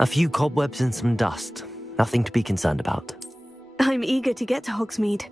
A few cobwebs and some dust. Nothing to be concerned about. I'm eager to get to Hogsmeade.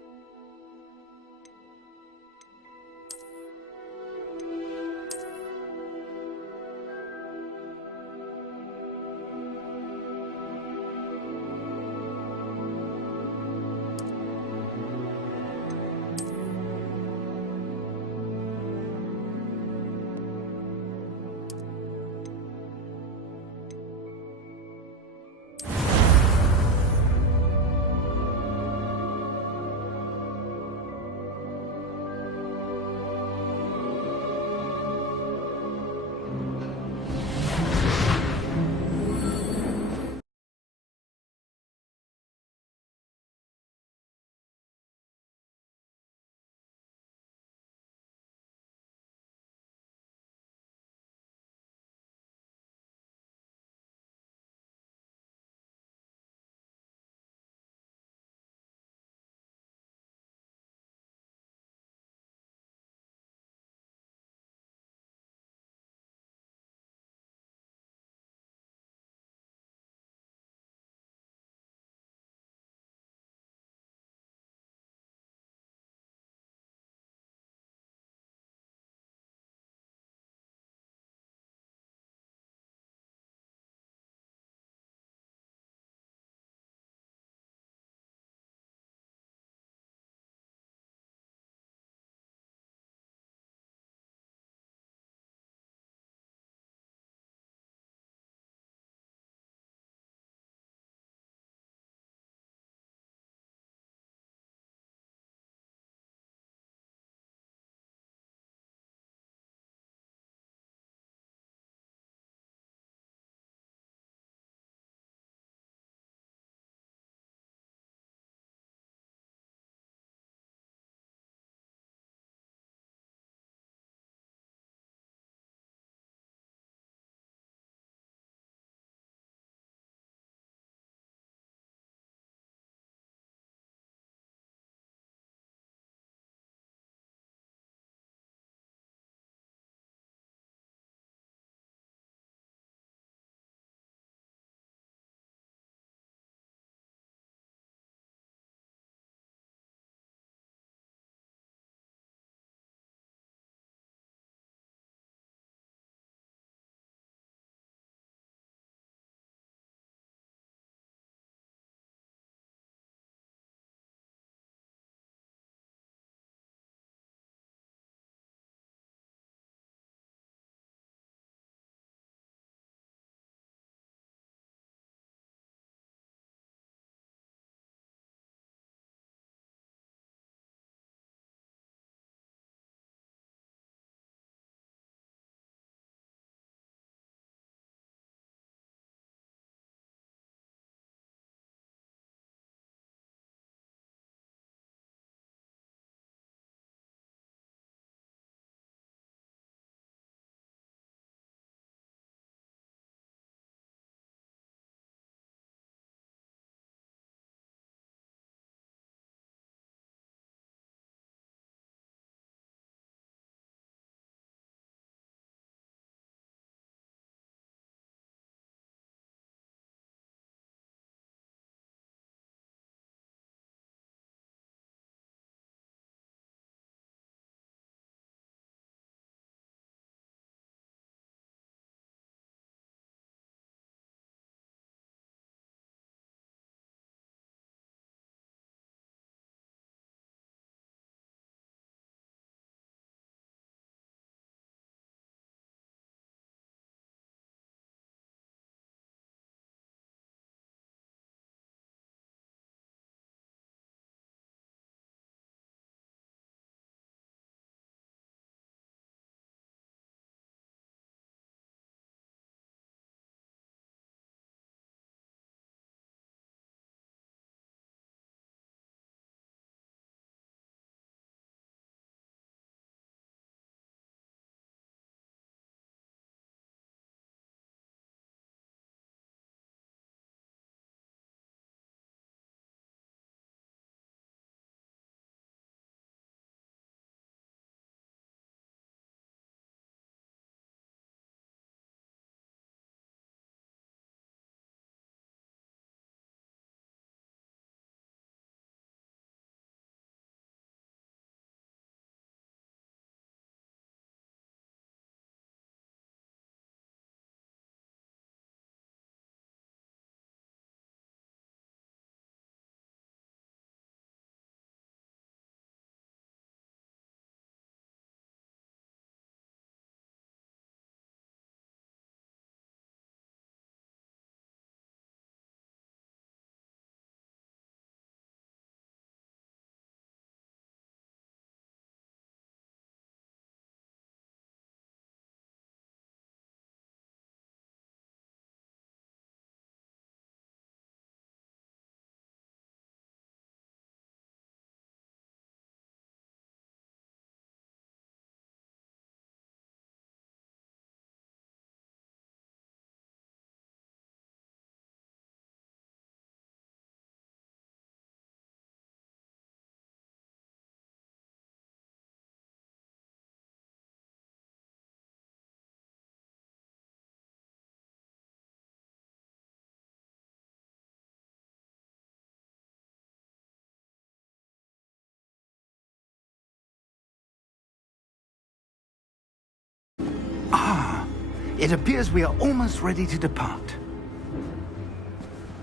It appears we are almost ready to depart.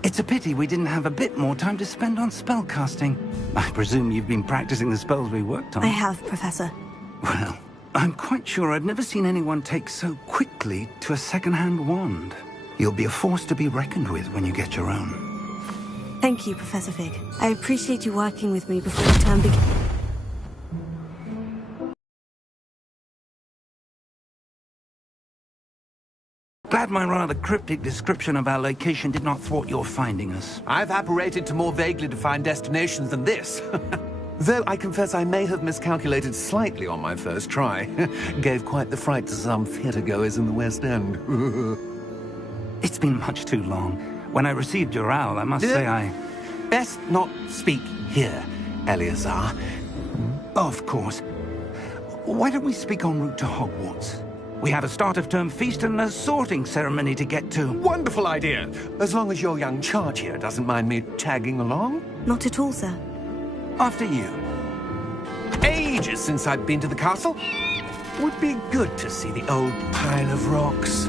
It's a pity we didn't have a bit more time to spend on spellcasting. I presume you've been practicing the spells we worked on. I have, Professor. Well, I'm quite sure I've never seen anyone take so quickly to a second-hand wand. You'll be a force to be reckoned with when you get your own. Thank you, Professor Fig. I appreciate you working with me before the term begins. Glad my rather cryptic description of our location did not thwart your finding us. I've apparated to more vaguely defined destinations than this. Though I confess I may have miscalculated slightly on my first try. Gave quite the fright to some theatre-goers in the West End. It's been much too long. When I received your owl, I must say I... Best not speak here, Eleazar. Of course. Why don't we speak en route to Hogwarts? We have a start-of-term feast and a sorting ceremony to get to. Wonderful idea! As long as your young charge here doesn't mind me tagging along. Not at all, sir. After you. Ages since I've been to the castle. Would be good to see the old pile of rocks.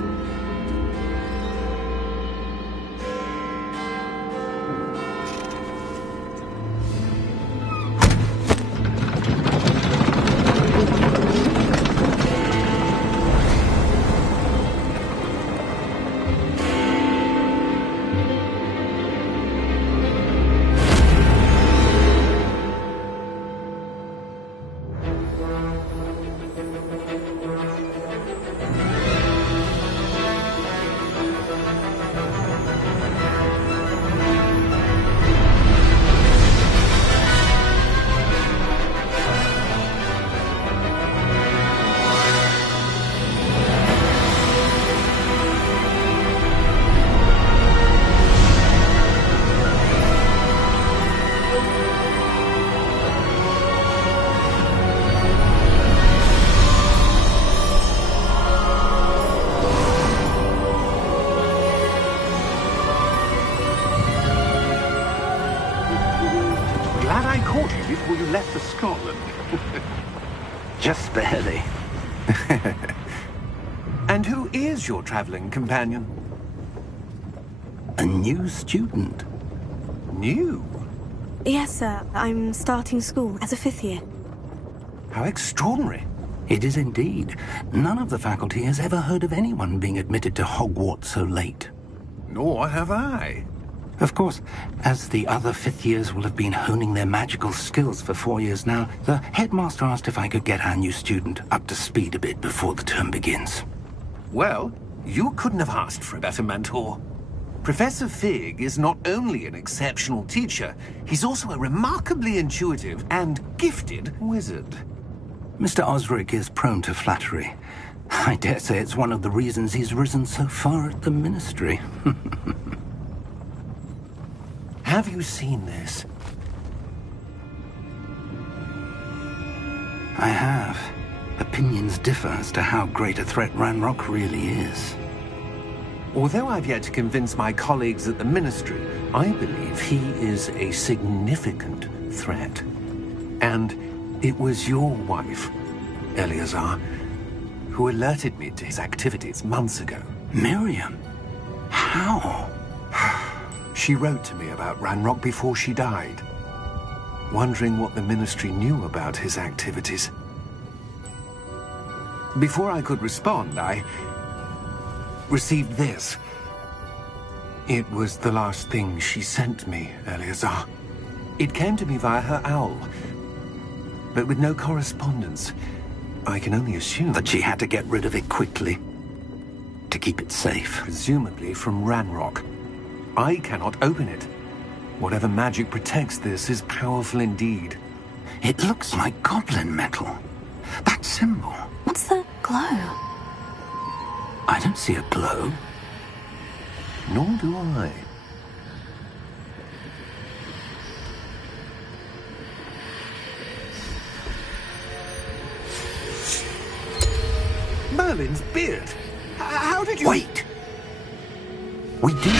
Before you left for Scotland. Just barely. And who is your traveling companion? A new student. New? Yes, sir. I'm starting school as a 5th year. How extraordinary. It is indeed. None of the faculty has ever heard of anyone being admitted to Hogwarts so late. Nor have I. Of course, as the other 5th years will have been honing their magical skills for 4 years now, the headmaster asked if I could get our new student up to speed a bit before the term begins. Well, you couldn't have asked for a better mentor. Professor Fig is not only an exceptional teacher, he's also a remarkably intuitive and gifted wizard. Mr. Osric is prone to flattery. I dare say it's one of the reasons he's risen so far at the Ministry. Have you seen this? I have. Opinions differ as to how great a threat Ranrock really is. Although I've yet to convince my colleagues at the Ministry, I believe he is a significant threat. And it was your wife, Eleazar, who alerted me to his activities months ago. Miriam? How? She wrote to me about Ranrock before she died, wondering what the Ministry knew about his activities. Before I could respond, I received this. It was the last thing she sent me, Eleazar. It came to me via her owl, but with no correspondence. I can only assume that she had to get rid of it quickly, to keep it safe. Presumably from Ranrock. I cannot open it. Whatever magic protects this is powerful indeed. It looks like goblin metal. That symbol. What's the glow? I don't see a glow. Nor do I. Merlin's beard. How did you... Wait! We do...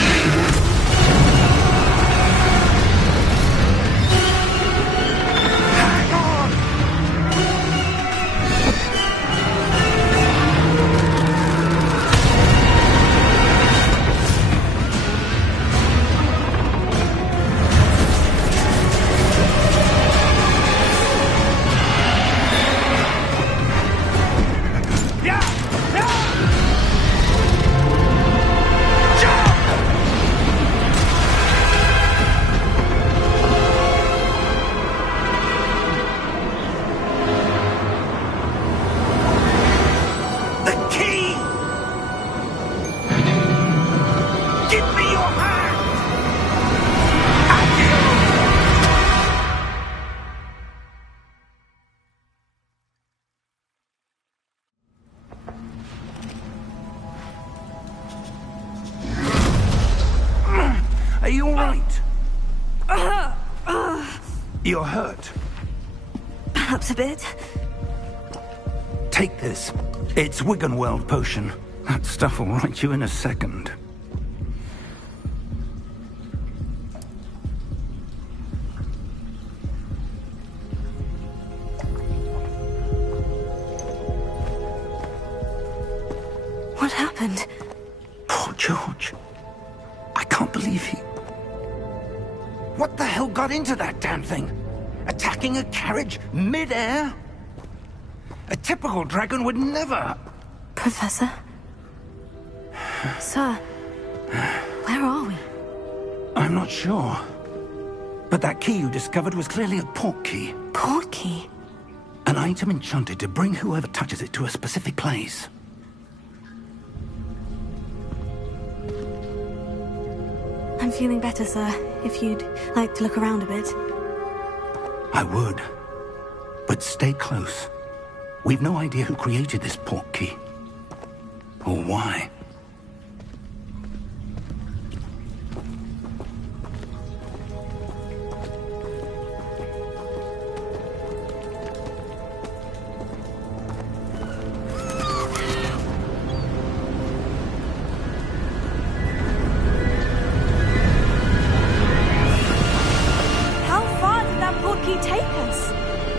you all right? You're hurt. Perhaps a bit. Take this. It's Wiggenweld potion. That stuff will right you in a second. What happened? Poor George. I can't believe he... What the hell got into that damn thing? Attacking a carriage mid-air? A typical dragon would never... Professor? Sir, where are we? I'm not sure. But that key you discovered was clearly a port key. Port key? An item enchanted to bring whoever touches it to a specific place. I'm feeling better, sir. If you'd like to look around a bit. I would. But stay close. We've no idea who created this port key. Or why.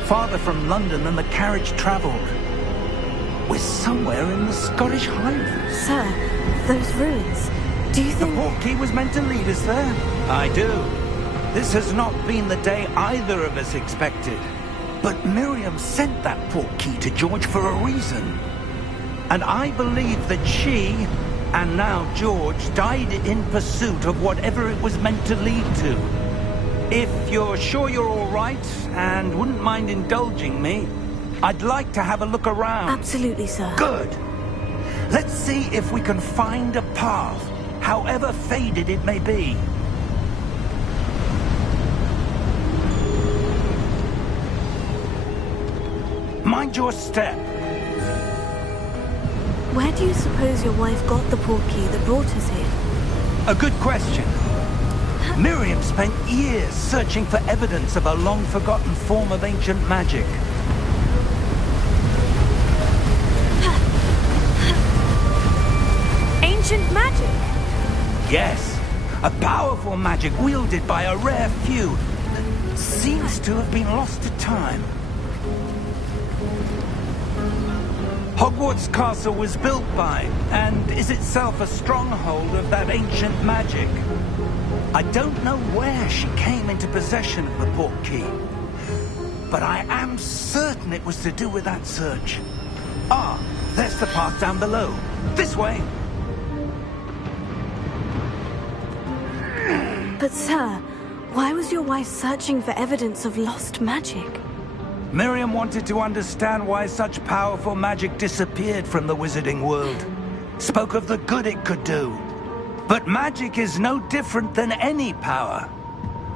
Farther from London than the carriage travelled. We're somewhere in the Scottish Highlands. Sir, those ruins, do you think... The port key was meant to lead us there? I do. This has not been the day either of us expected. But Miriam sent that port key to George for a reason. And I believe that she, and now George, died in pursuit of whatever it was meant to lead to. If you're sure you're all right, and wouldn't mind indulging me, I'd like to have a look around. Absolutely, sir. Good. Let's see if we can find a path, however faded it may be. Mind your step. Where do you suppose your wife got the port key that brought us here? A good question. Miriam spent years searching for evidence of a long-forgotten form of ancient magic. Ancient magic? Yes, a powerful magic wielded by a rare few that seems to have been lost to time. Hogwarts Castle was built by, and is itself a stronghold of that ancient magic. I don't know where she came into possession of the port key, but I am certain it was to do with that search. Ah, there's the path down below. This way! But sir, why was your wife searching for evidence of lost magic? Miriam wanted to understand why such powerful magic disappeared from the wizarding world. Spoke of the good it could do. But magic is no different than any power.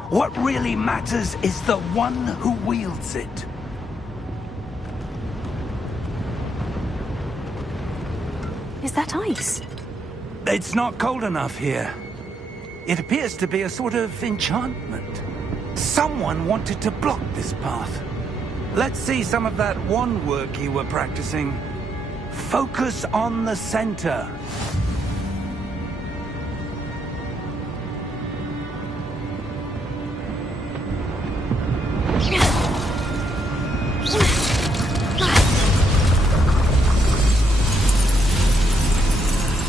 What really matters is the one who wields it. Is that ice? It's not cold enough here. It appears to be a sort of enchantment. Someone wanted to block this path. Let's see some of that wand work you were practicing. Focus on the center.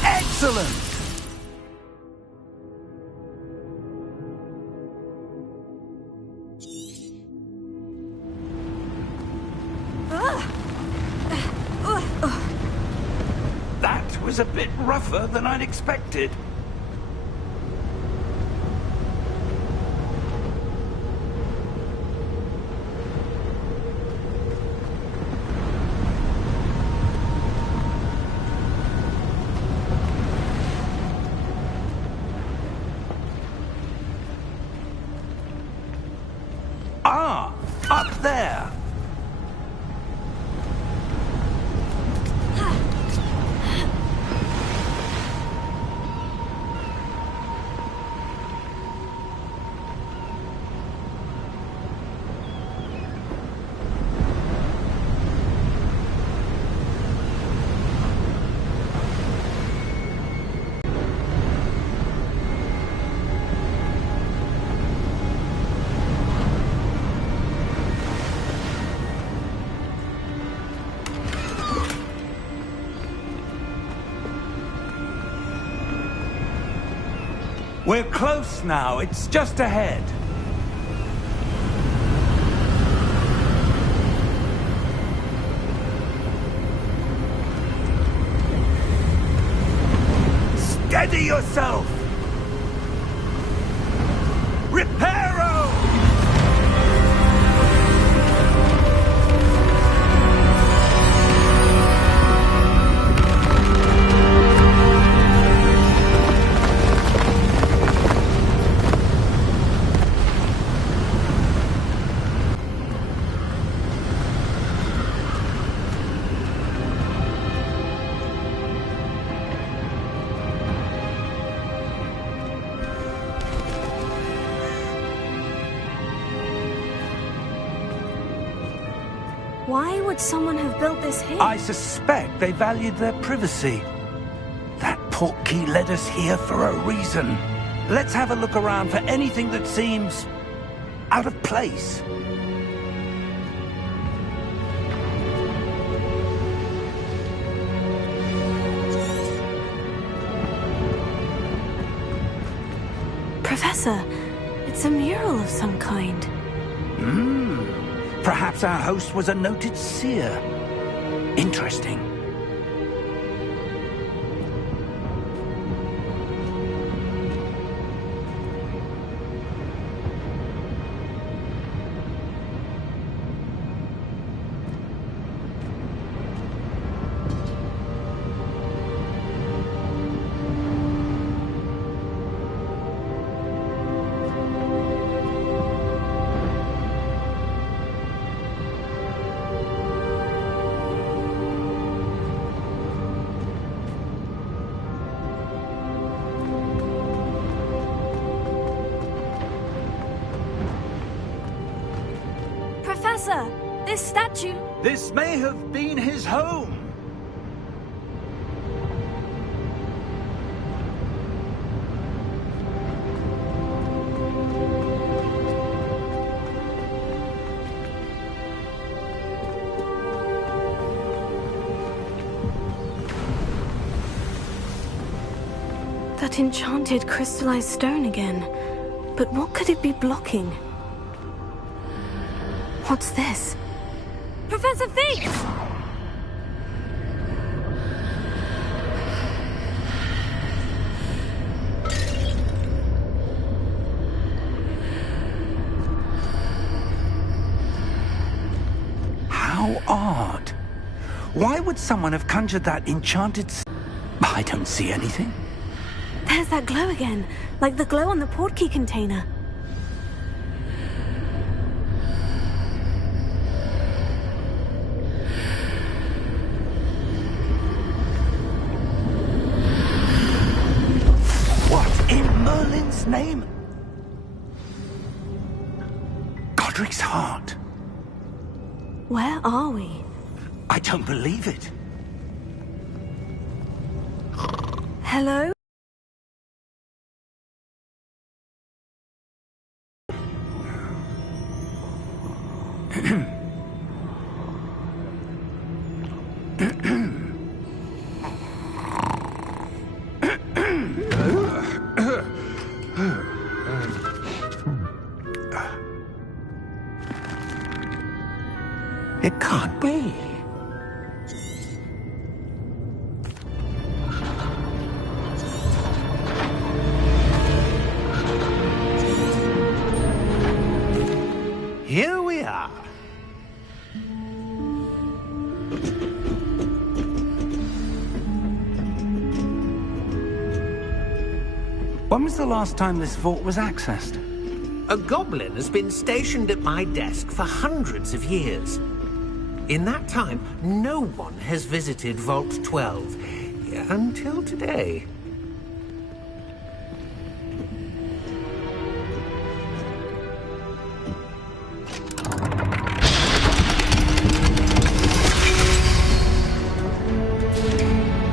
Excellent! That was a bit rougher than I'd expected. Ah, up there. We're close now. It's just ahead. Steady yourself! Reparo! Why would someone have built this here? I suspect they valued their privacy. That portkey led us here for a reason. Let's have a look around for anything that seems out of place. Professor, it's a mural of some kind. Perhaps our host was a noted seer. Interesting. Professor, this statue... This may have been his home. That enchanted crystallized stone again. But what could it be blocking? What's this? Professor Fig! How odd. Why would someone have conjured that enchanted... I don't see anything. There's that glow again, like the glow on the portkey container. What in Merlin's name? Godric's heart. Where are we? I don't believe it. Hello? It can't be. Here we are. When was the last time this vault was accessed? A goblin has been stationed at my desk for hundreds of years. In that time, no one has visited Vault 12 until today.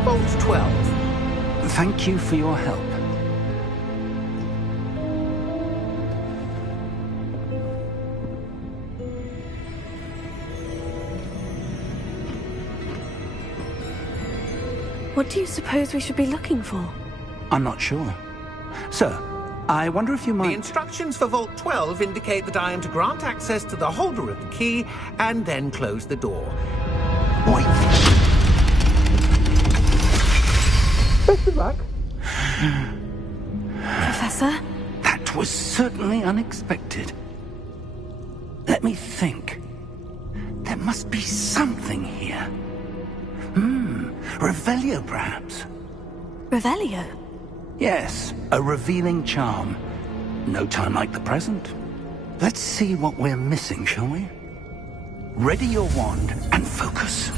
Vault 12. Thank you for your help. What do you suppose we should be looking for? I'm not sure. Sir, I wonder if you The might... instructions for Vault 12 indicate that I am to grant access to the holder of the key and then close the door. Wait. Best of luck. Professor? That was certainly unexpected. Let me think. There must be something here. Revelio, perhaps? Revelio? Yes, a revealing charm. No time like the present. Let's see what we're missing, shall we? Ready your wand and focus.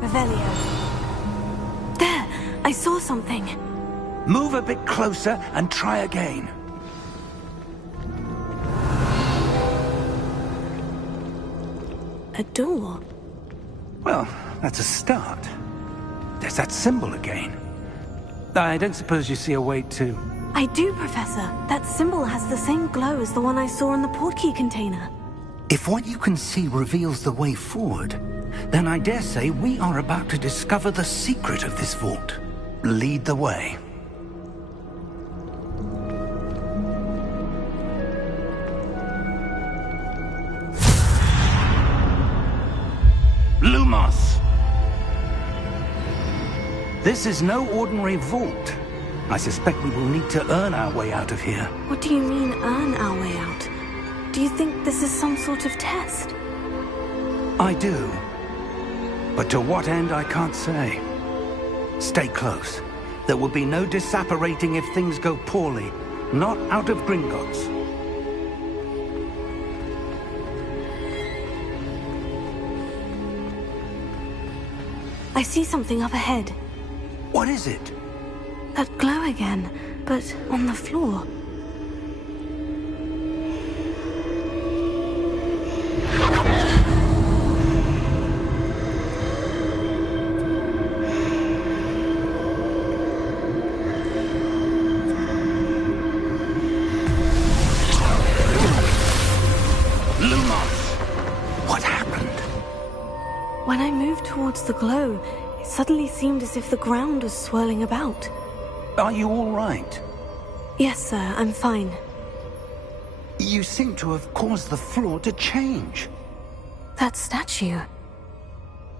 Revelio. There! I saw something. Move a bit closer and try again. A door. Well, that's a start. There's that symbol again. I don't suppose you see a way to... I do, Professor. That symbol has the same glow as the one I saw in the portkey container. If what you can see reveals the way forward, then I dare say we are about to discover the secret of this vault. Lead the way. Lumos! This is no ordinary vault. I suspect we will need to earn our way out of here. What do you mean, earn our way out? Do you think this is some sort of test? I do. But to what end, I can't say. Stay close. There will be no disapparating if things go poorly. Not out of Gringotts. I see something up ahead. What is it? That glow again, but on the floor. When I moved towards the glow, it suddenly seemed as if the ground was swirling about. Are you all right? Yes, sir, I'm fine. You seem to have caused the floor to change. That statue.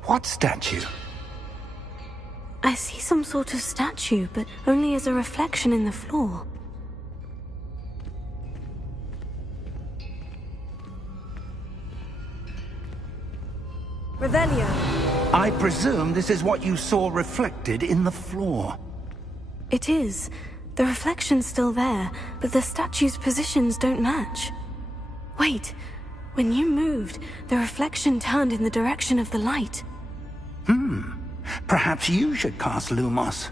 What statue? I see some sort of statue, but only as a reflection in the floor. Revelio. I presume this is what you saw reflected in the floor. It is. The reflection's still there, but the statue's positions don't match. Wait. When you moved, the reflection turned in the direction of the light. Perhaps you should cast Lumos.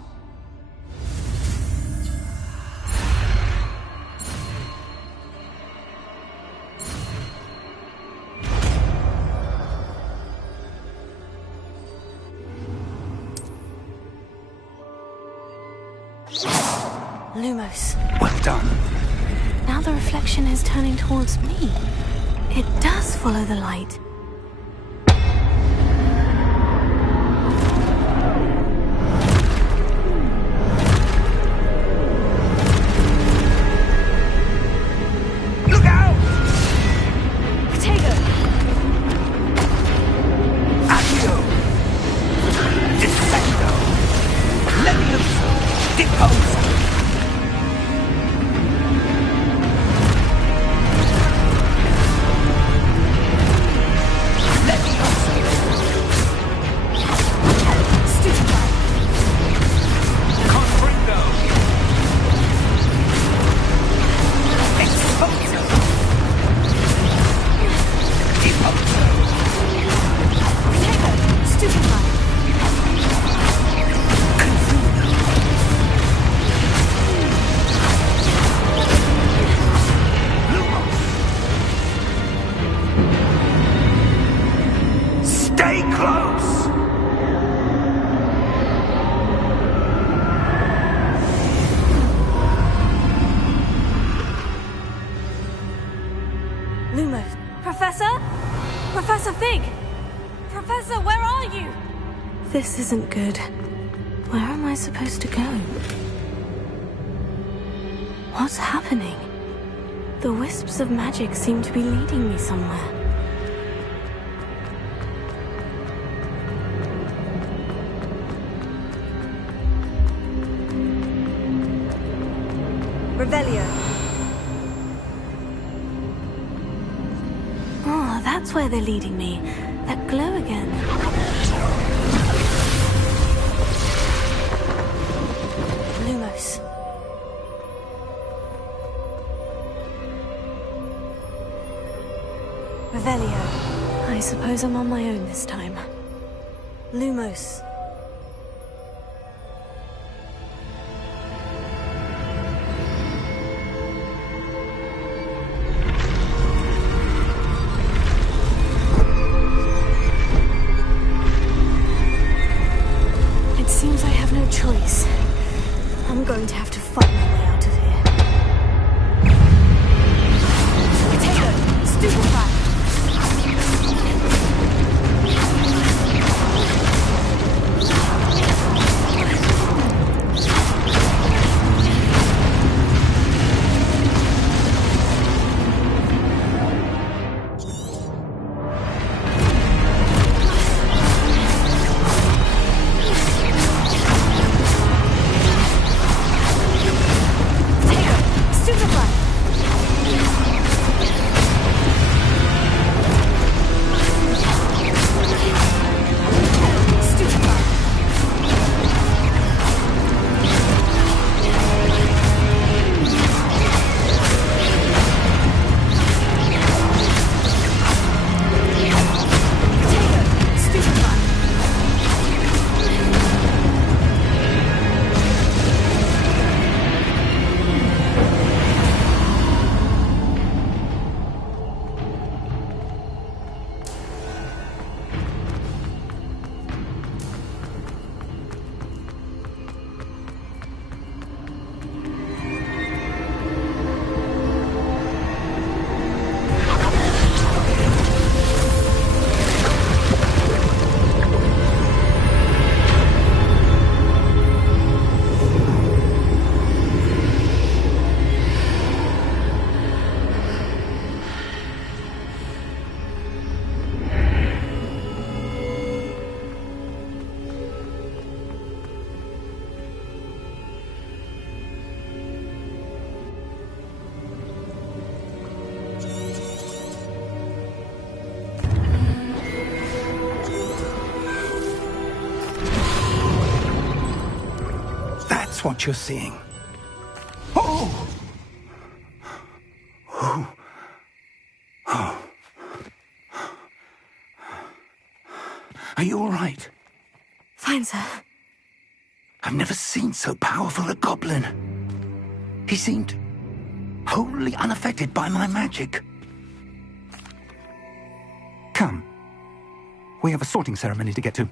Lumos. Well done. Now the reflection is turning towards me. It does follow the light. Look out! Potato! Accio! Defendo! Levioso! Depose! Lumos. Professor? Professor Fig! Professor, where are you? This isn't good. Where am I supposed to go? What's happening? The wisps of magic seem to be leading me somewhere. Revelio. Oh, that's where they're leading me. That glow again. Lumos. Revelio. I suppose I'm on my own this time. Lumos. It seems I have no choice. I'm going to have to fight my way out of here. Potato. Stupefy. That's what you're seeing. Oh! Oh. Oh. Are you all right? Fine, sir. I've never seen so powerful a goblin. He seemed wholly unaffected by my magic. Come. We have a sorting ceremony to get to.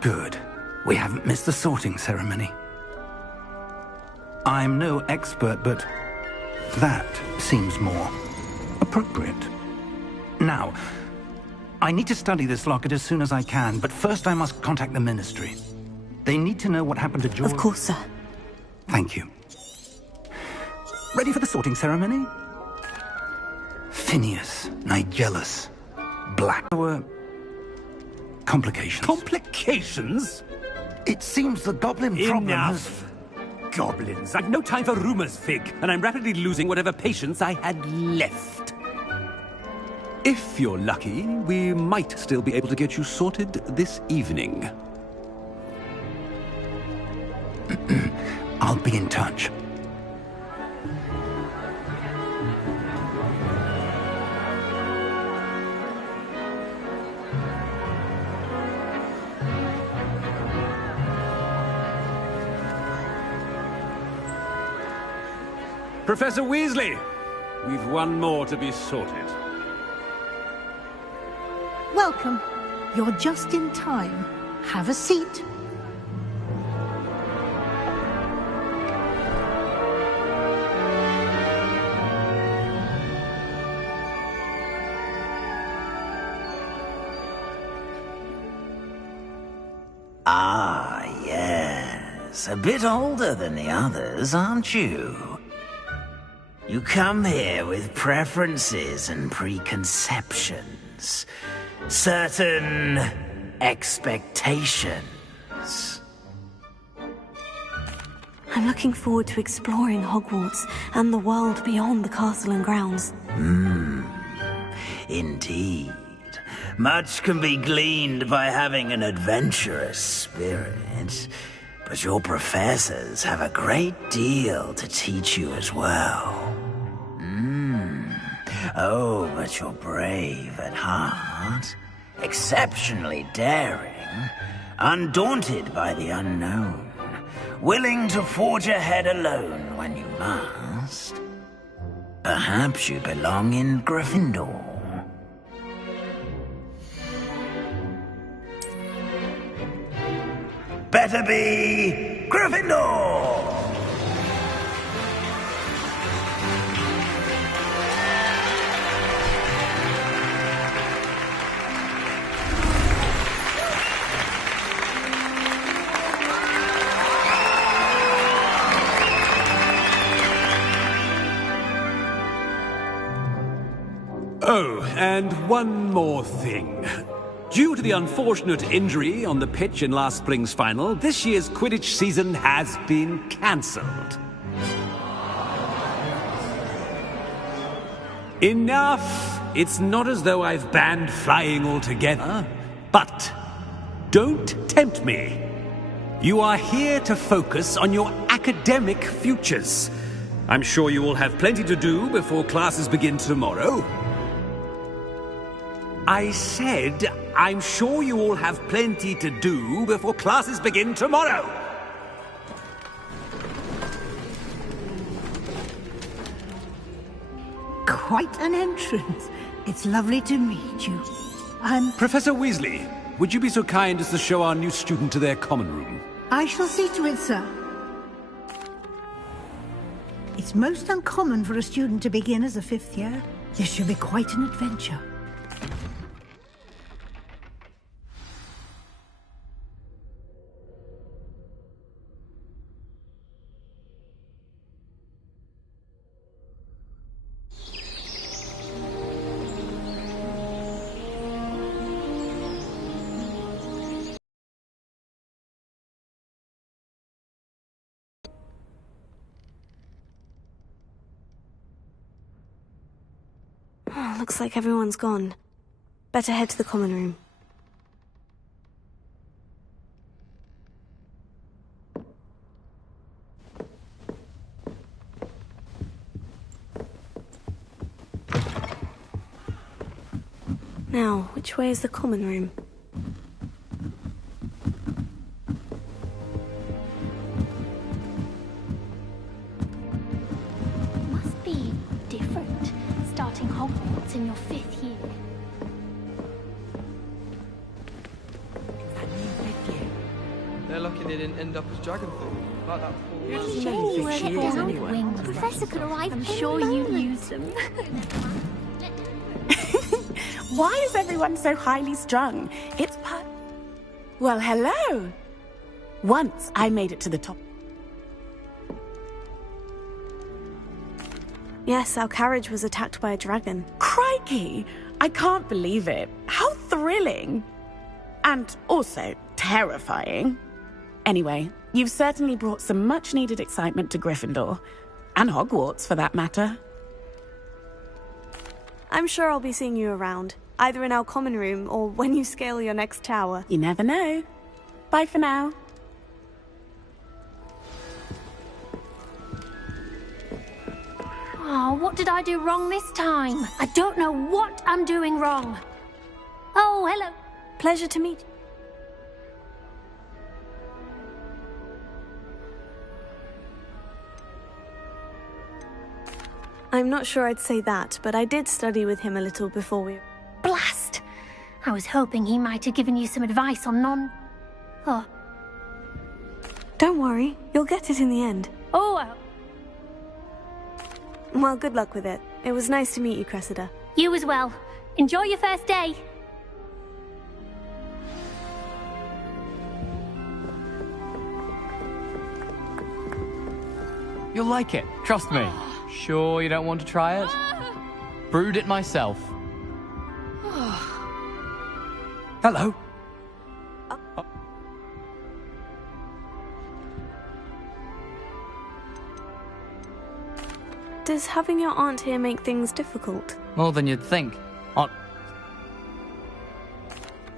Good. We haven't missed the sorting ceremony. I'm no expert, but that seems more appropriate. Now, I need to study this locket as soon as I can, but first I must contact the Ministry. They need to know what happened to George. Of course, sir. Thank you. Ready for the sorting ceremony? Phineas, Nigellus, Black. There were complications. Complications? It seems the goblin problem has... Enough! Goblins. I've no time for rumors, Fig, and I'm rapidly losing whatever patience I had left. If you're lucky, we might still be able to get you sorted this evening. I'll be in touch. Professor Weasley, we've one more to be sorted. Welcome. You're just in time. Have a seat. Ah, yes. A bit older than the others, aren't you? You come here with preferences and preconceptions. Certain expectations. I'm looking forward to exploring Hogwarts and the world beyond the castle and grounds. Indeed. Much can be gleaned by having an adventurous spirit, but your professors have a great deal to teach you as well. Oh, but you're brave at heart, exceptionally daring, undaunted by the unknown, willing to forge ahead alone when you must. Perhaps you belong in Gryffindor. Better be Gryffindor! Oh, and one more thing. Due to the unfortunate injury on the pitch in last spring's final, this year's Quidditch season has been cancelled. Enough! It's not as though I've banned flying altogether, but don't tempt me. You are here to focus on your academic futures. I'm sure you will have plenty to do before classes begin tomorrow. I said, I'm sure you all have plenty to do before classes begin tomorrow. Quite an entrance. It's lovely to meet you. Professor Weasley, would you be so kind as to show our new student to their common room? I shall see to it, sir. It's most uncommon for a student to begin as a fifth year. This should be quite an adventure. Oh, looks like everyone's gone. Better head to the common room. Now, which way is the common room? Must be different, starting Hogwarts in your 5th year. Is that new 5th year? They're lucky they didn't end up as dragon food. Like that poor Who man. does she think she is anyway? The professor could arrive. I'm sure you'd use them. Why is everyone so highly strung? It's Well, hello. Once I made it to the top. Yes, our carriage was attacked by a dragon. Crikey! I can't believe it. How thrilling! And also terrifying. Anyway, you've certainly brought some much-needed excitement to Gryffindor. And Hogwarts, for that matter. I'm sure I'll be seeing you around, either in our common room or when you scale your next tower. You never know. Bye for now. Oh, what did I do wrong this time? I don't know what I'm doing wrong. Oh, hello. Pleasure to meet you. I'm not sure I'd say that, but I did study with him a little before we... Blast! I was hoping he might have given you some advice on Oh. Don't worry, you'll get it in the end. Oh, well. Well, good luck with it. It was nice to meet you, Cressida. You as well. Enjoy your first day. You'll like it, trust me. Sure you don't want to try it? Brewed it myself. Hello. Does having your aunt here make things difficult? More than you'd think.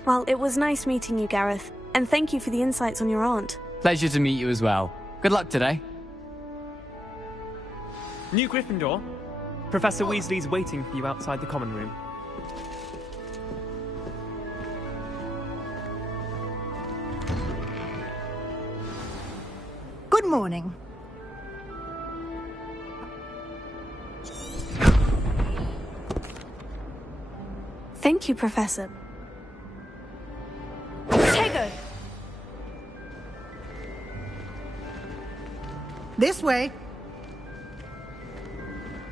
Well, it was nice meeting you, Gareth. And thank you for the insights on your aunt. Pleasure to meet you as well. Good luck today. New Gryffindor. Professor Weasley's waiting for you outside the common room. Good morning. Thank you, Professor. Tego! This way.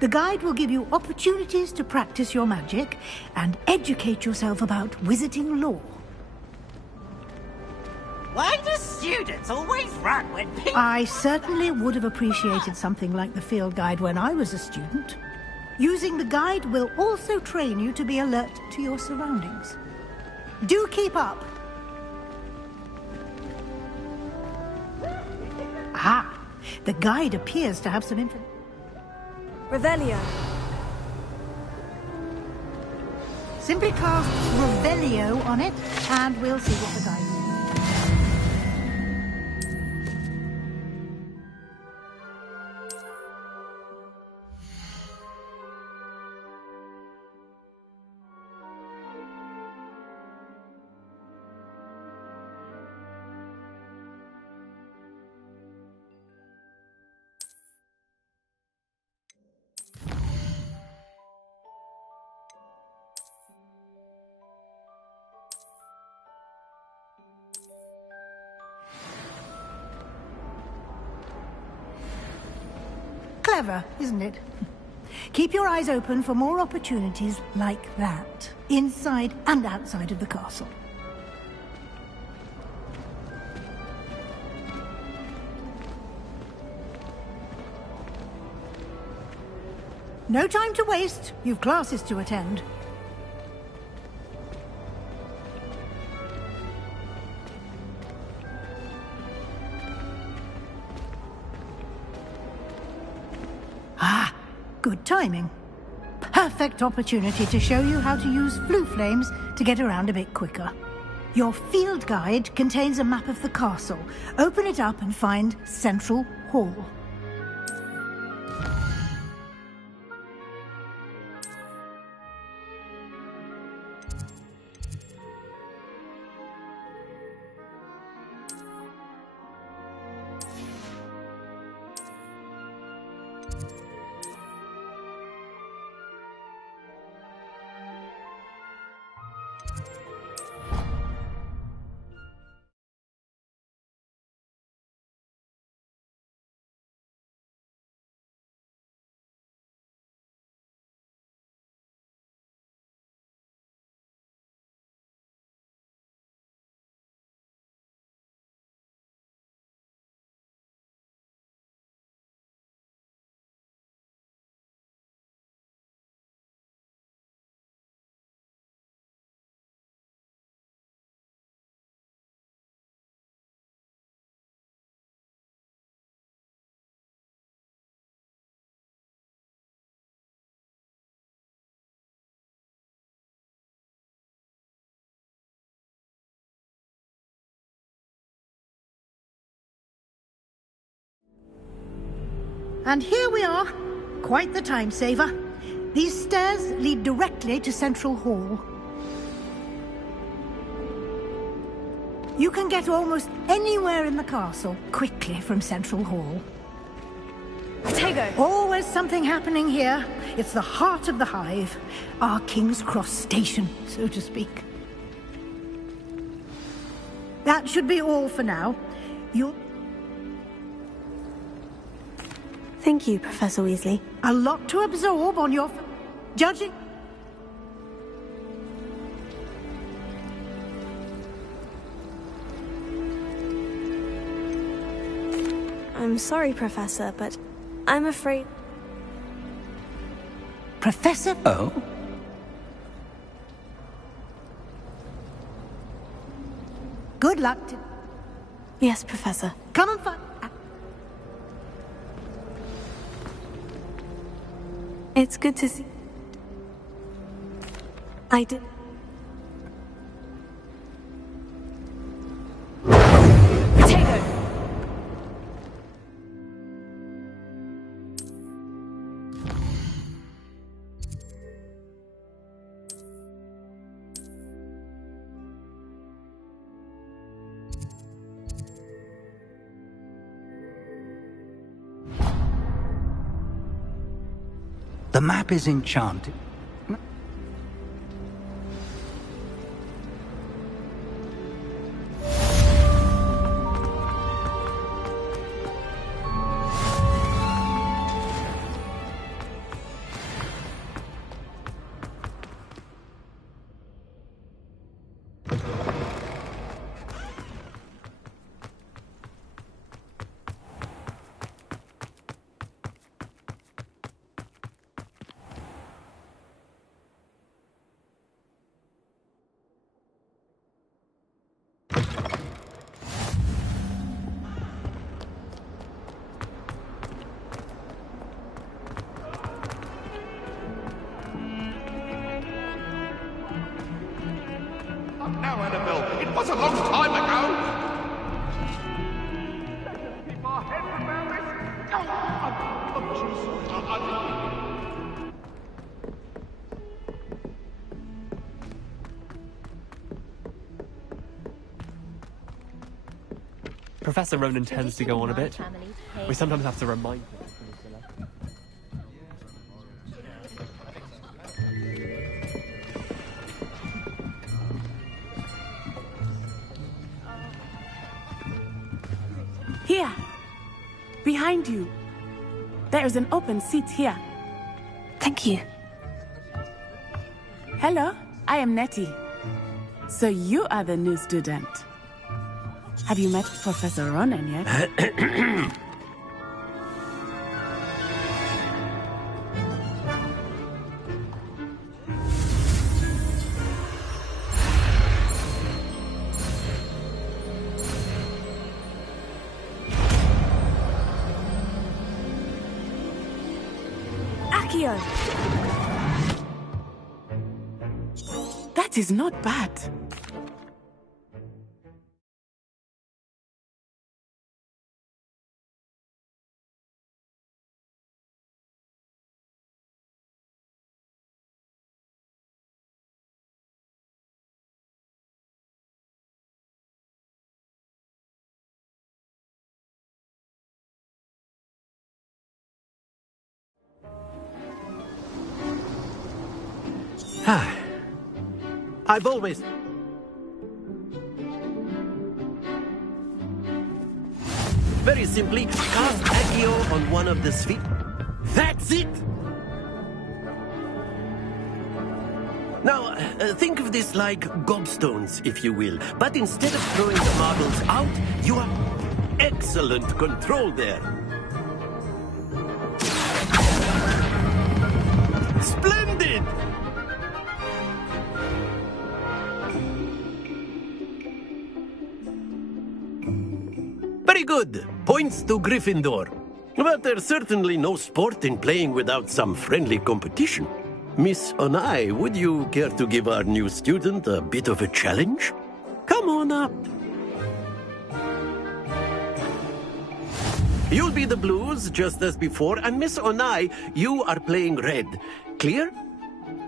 The guide will give you opportunities to practice your magic and educate yourself about wizarding lore. Why do students always run when people... I certainly would have appreciated something like the field guide when I was a student. Using the guide will also train you to be alert to your surroundings. Do keep up. Ah, the guide appears to have some information. Revelio. Simply cast Revelio on it, and we'll see what the guide says. Clever, isn't it? Keep your eyes open for more opportunities like that, inside and outside of the castle. No time to waste. You've classes to attend. Ah, good timing. Perfect opportunity to show you how to use flue flames to get around a bit quicker. Your field guide contains a map of the castle. Open it up and find Central Hall. And here we are. Quite the time saver. These stairs lead directly to Central Hall. You can get almost anywhere in the castle quickly from Central Hall. Potato! Always something happening here. It's the heart of the hive. Our King's Cross station, so to speak. That should be all for now. You'll... Thank you, Professor Weasley. A lot to absorb on your... judging... I'm sorry, Professor, but I'm afraid... Professor? Oh? Good luck to... Yes, Professor. Come and find... It's good to see... I did... Potato! The map is enchanted. Now, Annabelle, it was a long time ago. Let's just keep our heads around this. Oh, I'm too sorry. Professor Ronan tends to go on a bit. We sometimes have to remind him. Here. Behind you. There is an open seat here. Thank you. Hello, I am Nettie. So you are the new student. Have you met Professor Ronan yet? Accio! That is not bad. I've always... Very simply, cast Accio on one of the spheres. That's it! Now, think of this like gobstones, if you will. But instead of throwing the marbles out, you have excellent control there. Splendid! Very good. Points to Gryffindor. But there's certainly no sport in playing without some friendly competition. Miss Onai, would you care to give our new student a bit of a challenge? Come on up. You'll be the blues, just as before, and Miss Onai, you are playing red. Clear?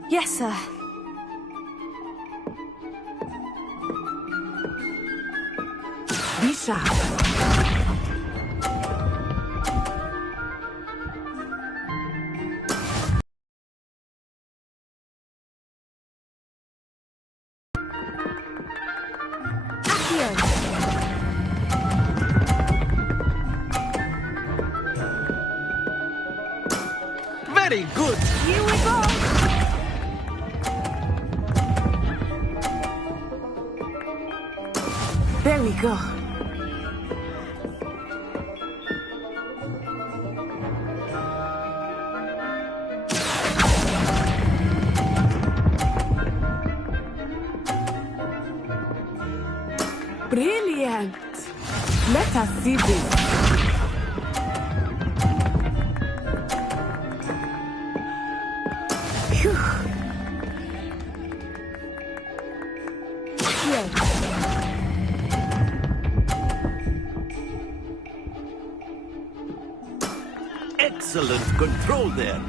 Yes, sir. Be sharp. Very good. Here we go. There we go. Brilliant. Let us see this. Phew. Here. Excellent control there.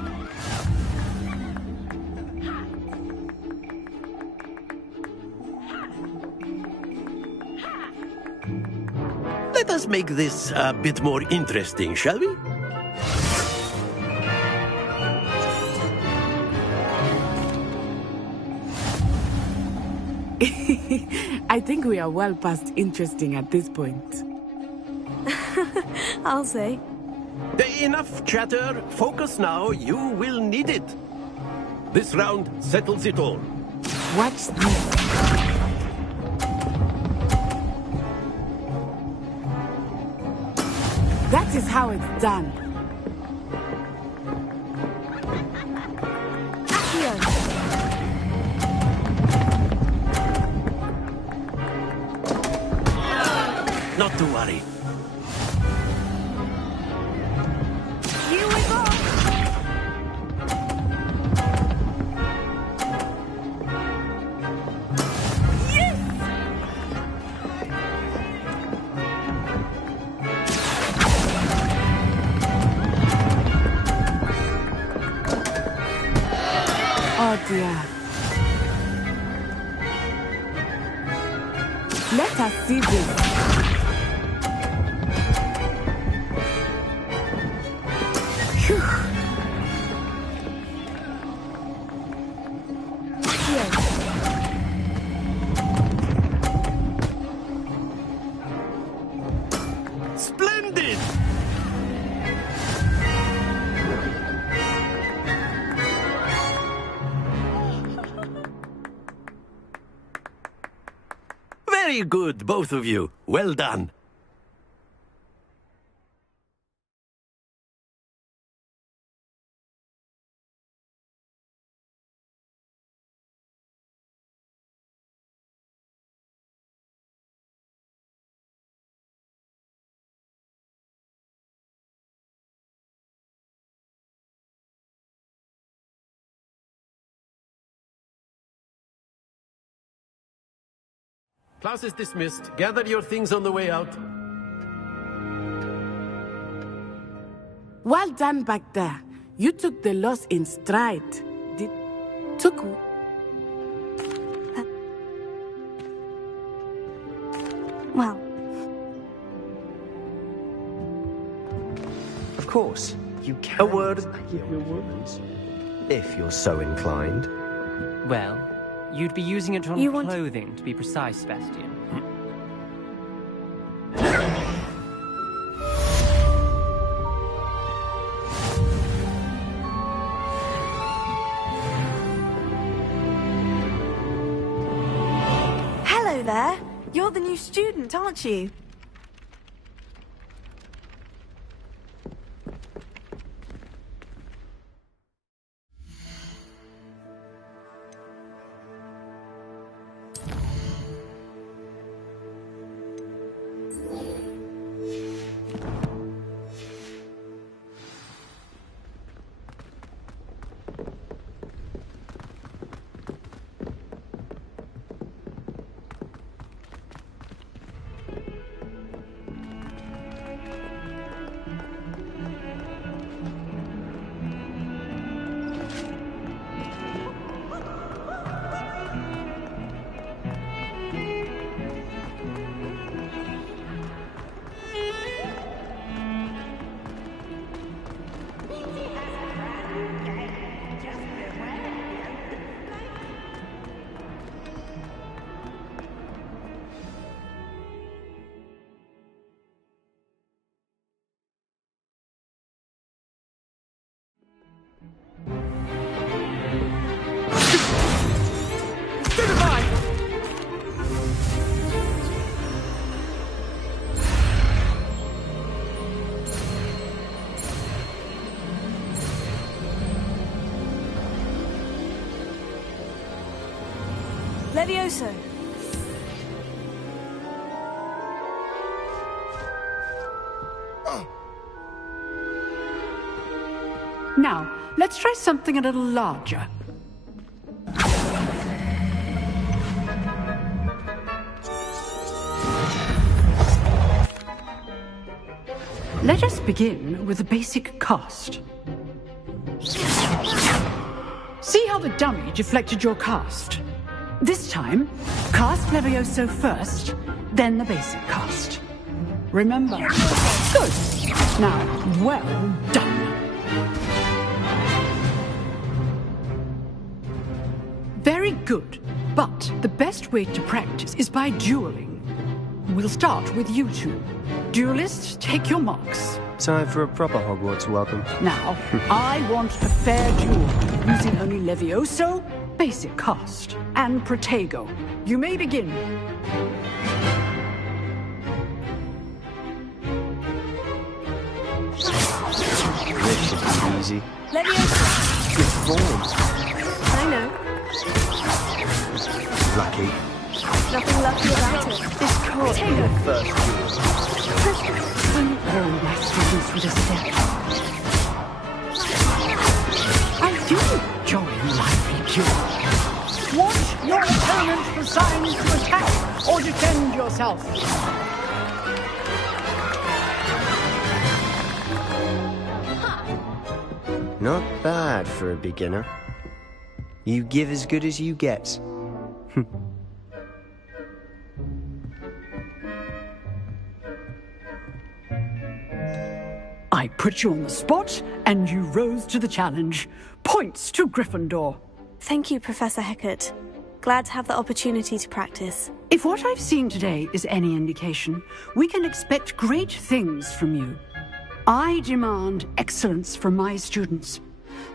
Let us make this a bit more interesting, shall we? I think we are well past interesting at this point. I'll say. Enough chatter. Focus now. You will need it. This round settles it all. Watch this. That is how it's done. Here. Not to worry. Here we go. Yes! Oh dear. Let us see this. Phew. Here. Splendid! Very good, both of you. Well done. Class is dismissed. Gather your things on the way out. Well done back there. You took the loss in stride. Took... Well, Of course, you can. A word. Give your words. If you're so inclined. Well, you'd be using it on You want- clothing, to be precise, Sebastian. Hello there. You're the new student, aren't you? Levioso! Now, let's try something a little larger. Let us begin with a basic cast. See how the dummy deflected your cast? This time, cast Levioso first, then the basic cast. Remember? Good. Now, well done. Very good, but the best way to practice is by dueling. We'll start with you two. Duelists, take your marks. Time for a proper Hogwarts welcome. Now, I want a fair duel, using only Levioso, basic cast, and Protego. You may begin. This should be easy. Levioso! Good form. I know. Lucky. Nothing lucky about it. This court First duel. when all my students with a step. I do enjoy lively duels. Watch your opponent for signs to attack or defend yourself. Not bad for a beginner. You give as good as you get. I put you on the spot, and you rose to the challenge. Points to Gryffindor. Thank you, Professor Hecat. Glad to have the opportunity to practice. If what I've seen today is any indication, we can expect great things from you. I demand excellence from my students.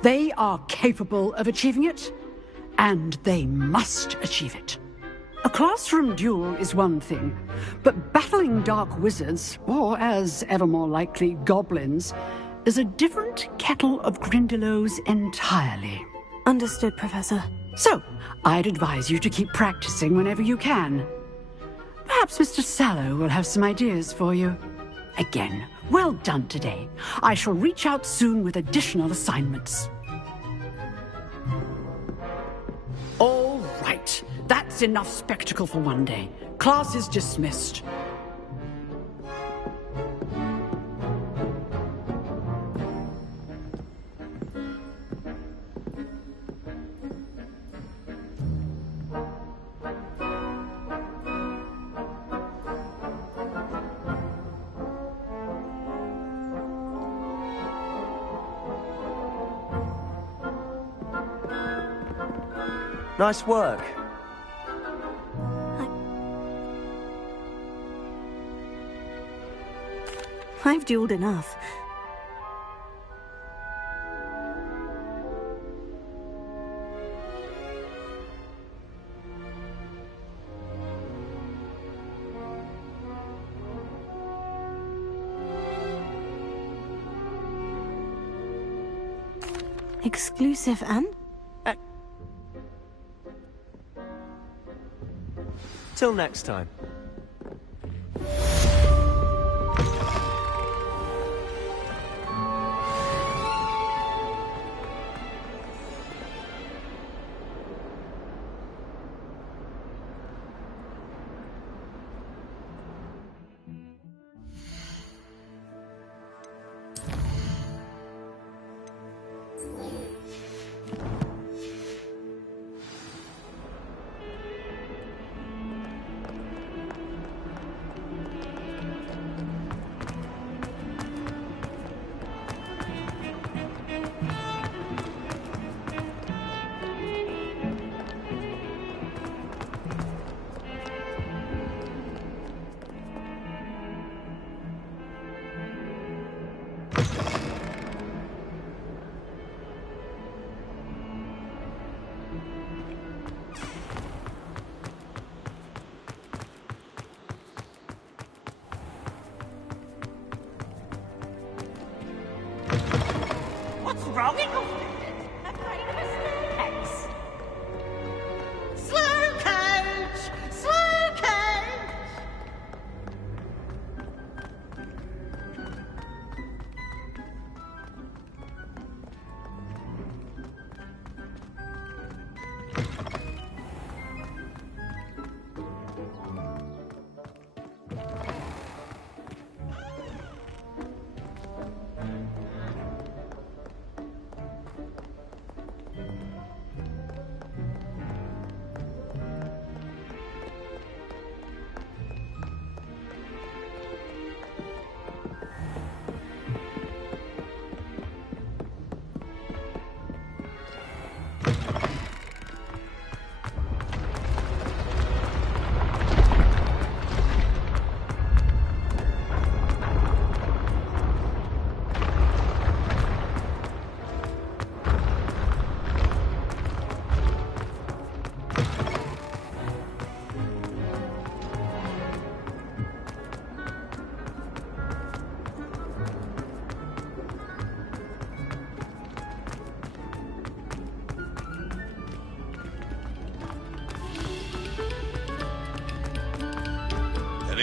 They are capable of achieving it, and they must achieve it. A classroom duel is one thing, but battling dark wizards, or as ever more likely, goblins, is a different kettle of Grindylows entirely. Understood, Professor. So, I'd advise you to keep practicing whenever you can. Perhaps Mr. Sallow will have some ideas for you. Again, well done today. I shall reach out soon with additional assignments. All right. That's enough spectacle for one day. Class is dismissed. Nice work. I've dueled enough. Exclusive and? Till next time. What's wrong in your afraid of a staircase? Slow code!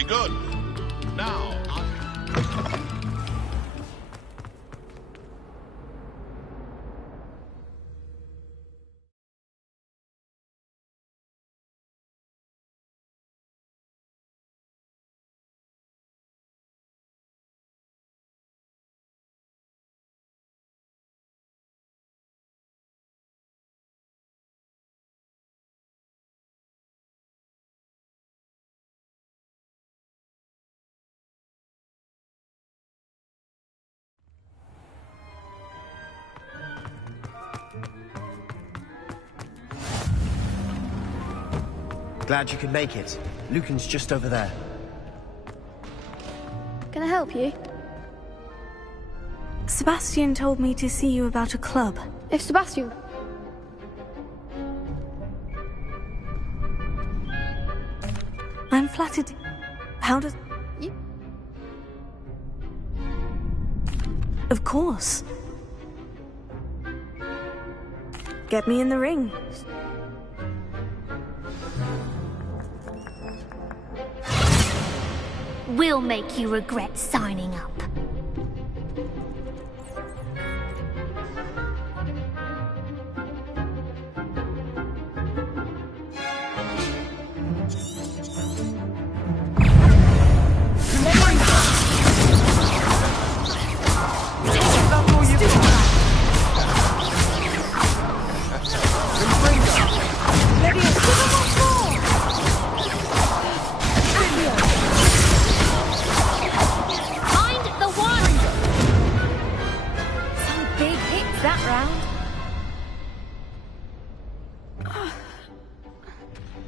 good. Now, Glad you could make it. Lucan's just over there. Can I help you? Sebastian told me to see you about a club. If Sebastian... I'm flattered. How does... You... Of course. Get me in the ring. We'll make you regret signing up.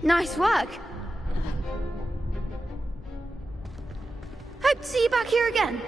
Nice work. Hope to see you back here again.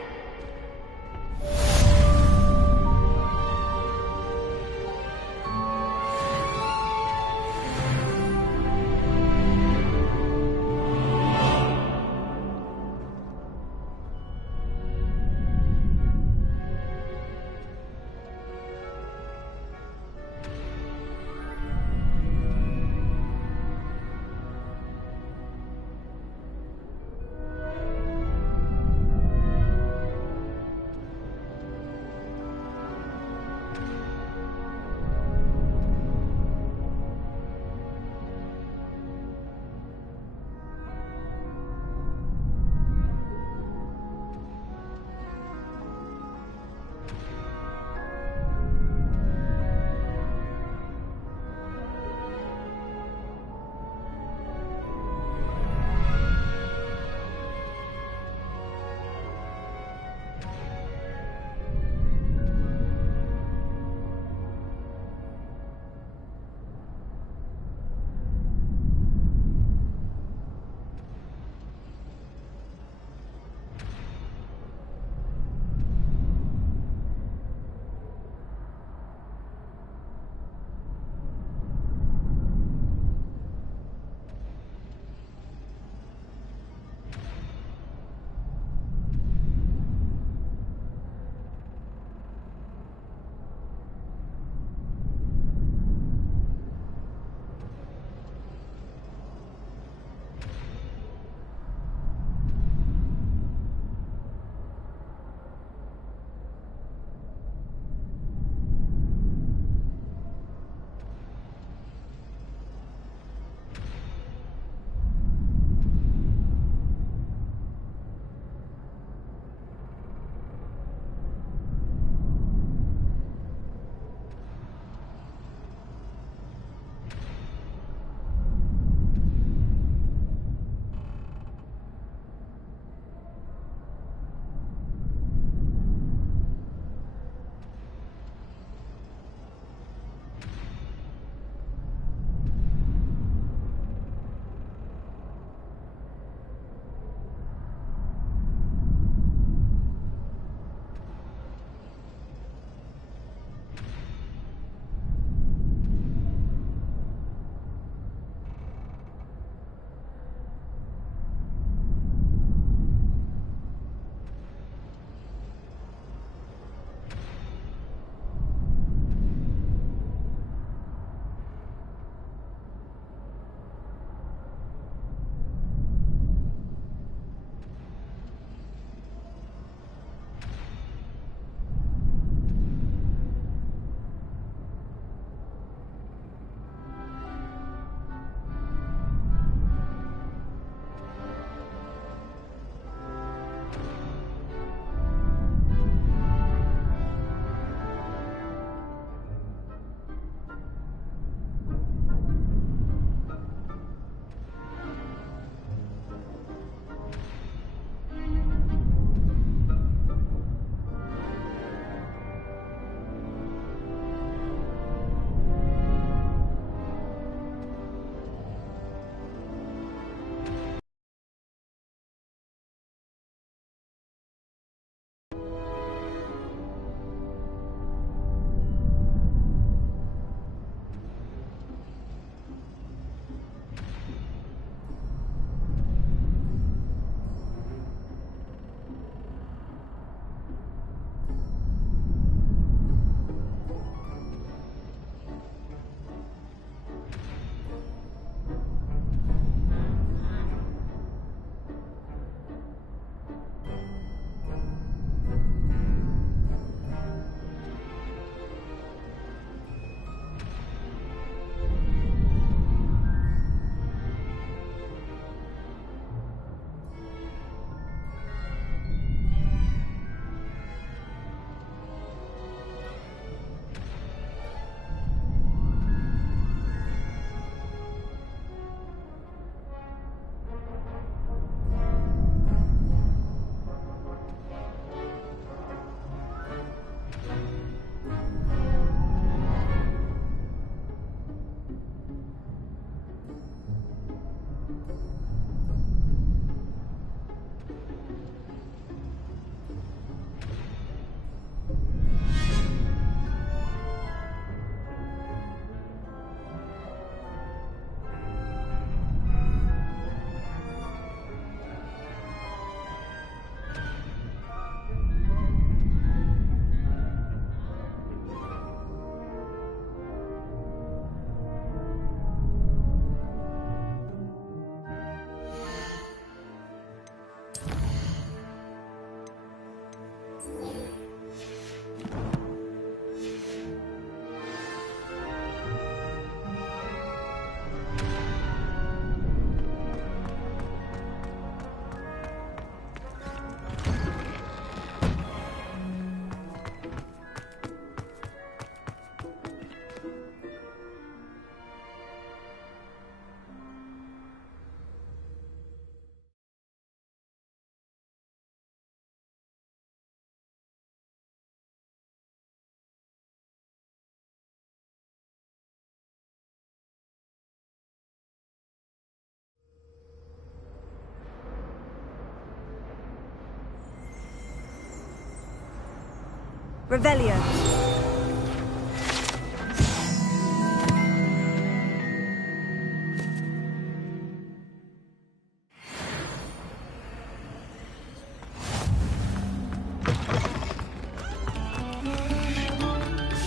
Revelio.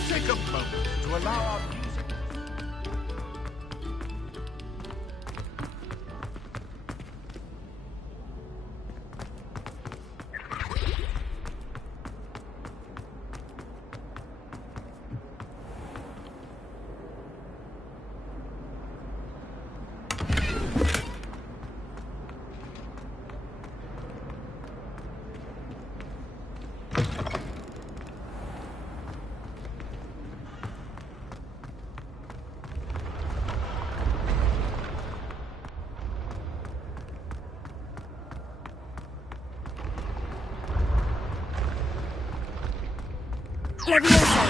Take a moment to allow our music. Leviosa.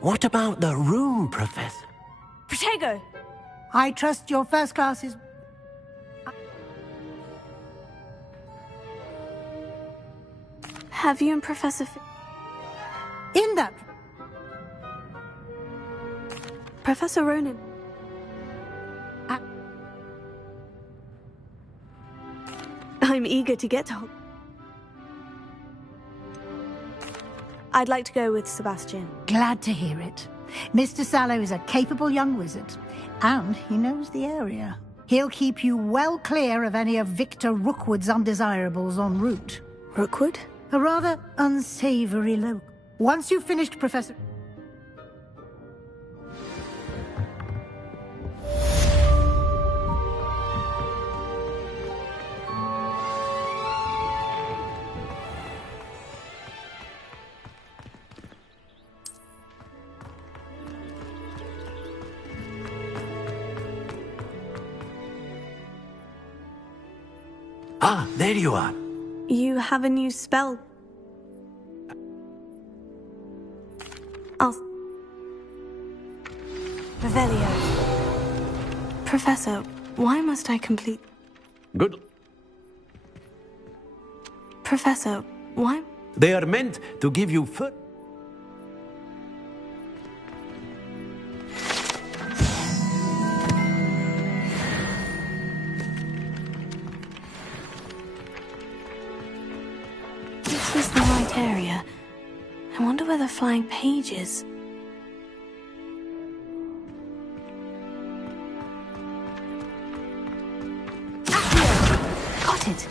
What about the room, Professor? Protego! I trust your first class is... Have you and Professor In that... Professor Ronan. I'm eager to get to... I'd like to go with Sebastian. Glad to hear it. Mr. Sallow is a capable young wizard, and he knows the area. He'll keep you well clear of any of Victor Rookwood's undesirables en route. Rookwood? A rather unsavory local. Once you've finished, Professor... Ah, there you are. You have a new spell. Revelio. Professor, why must I complete... Good. Professor, why... They are meant to give you foot. This is the right area. I wonder where the flying page is. Got it.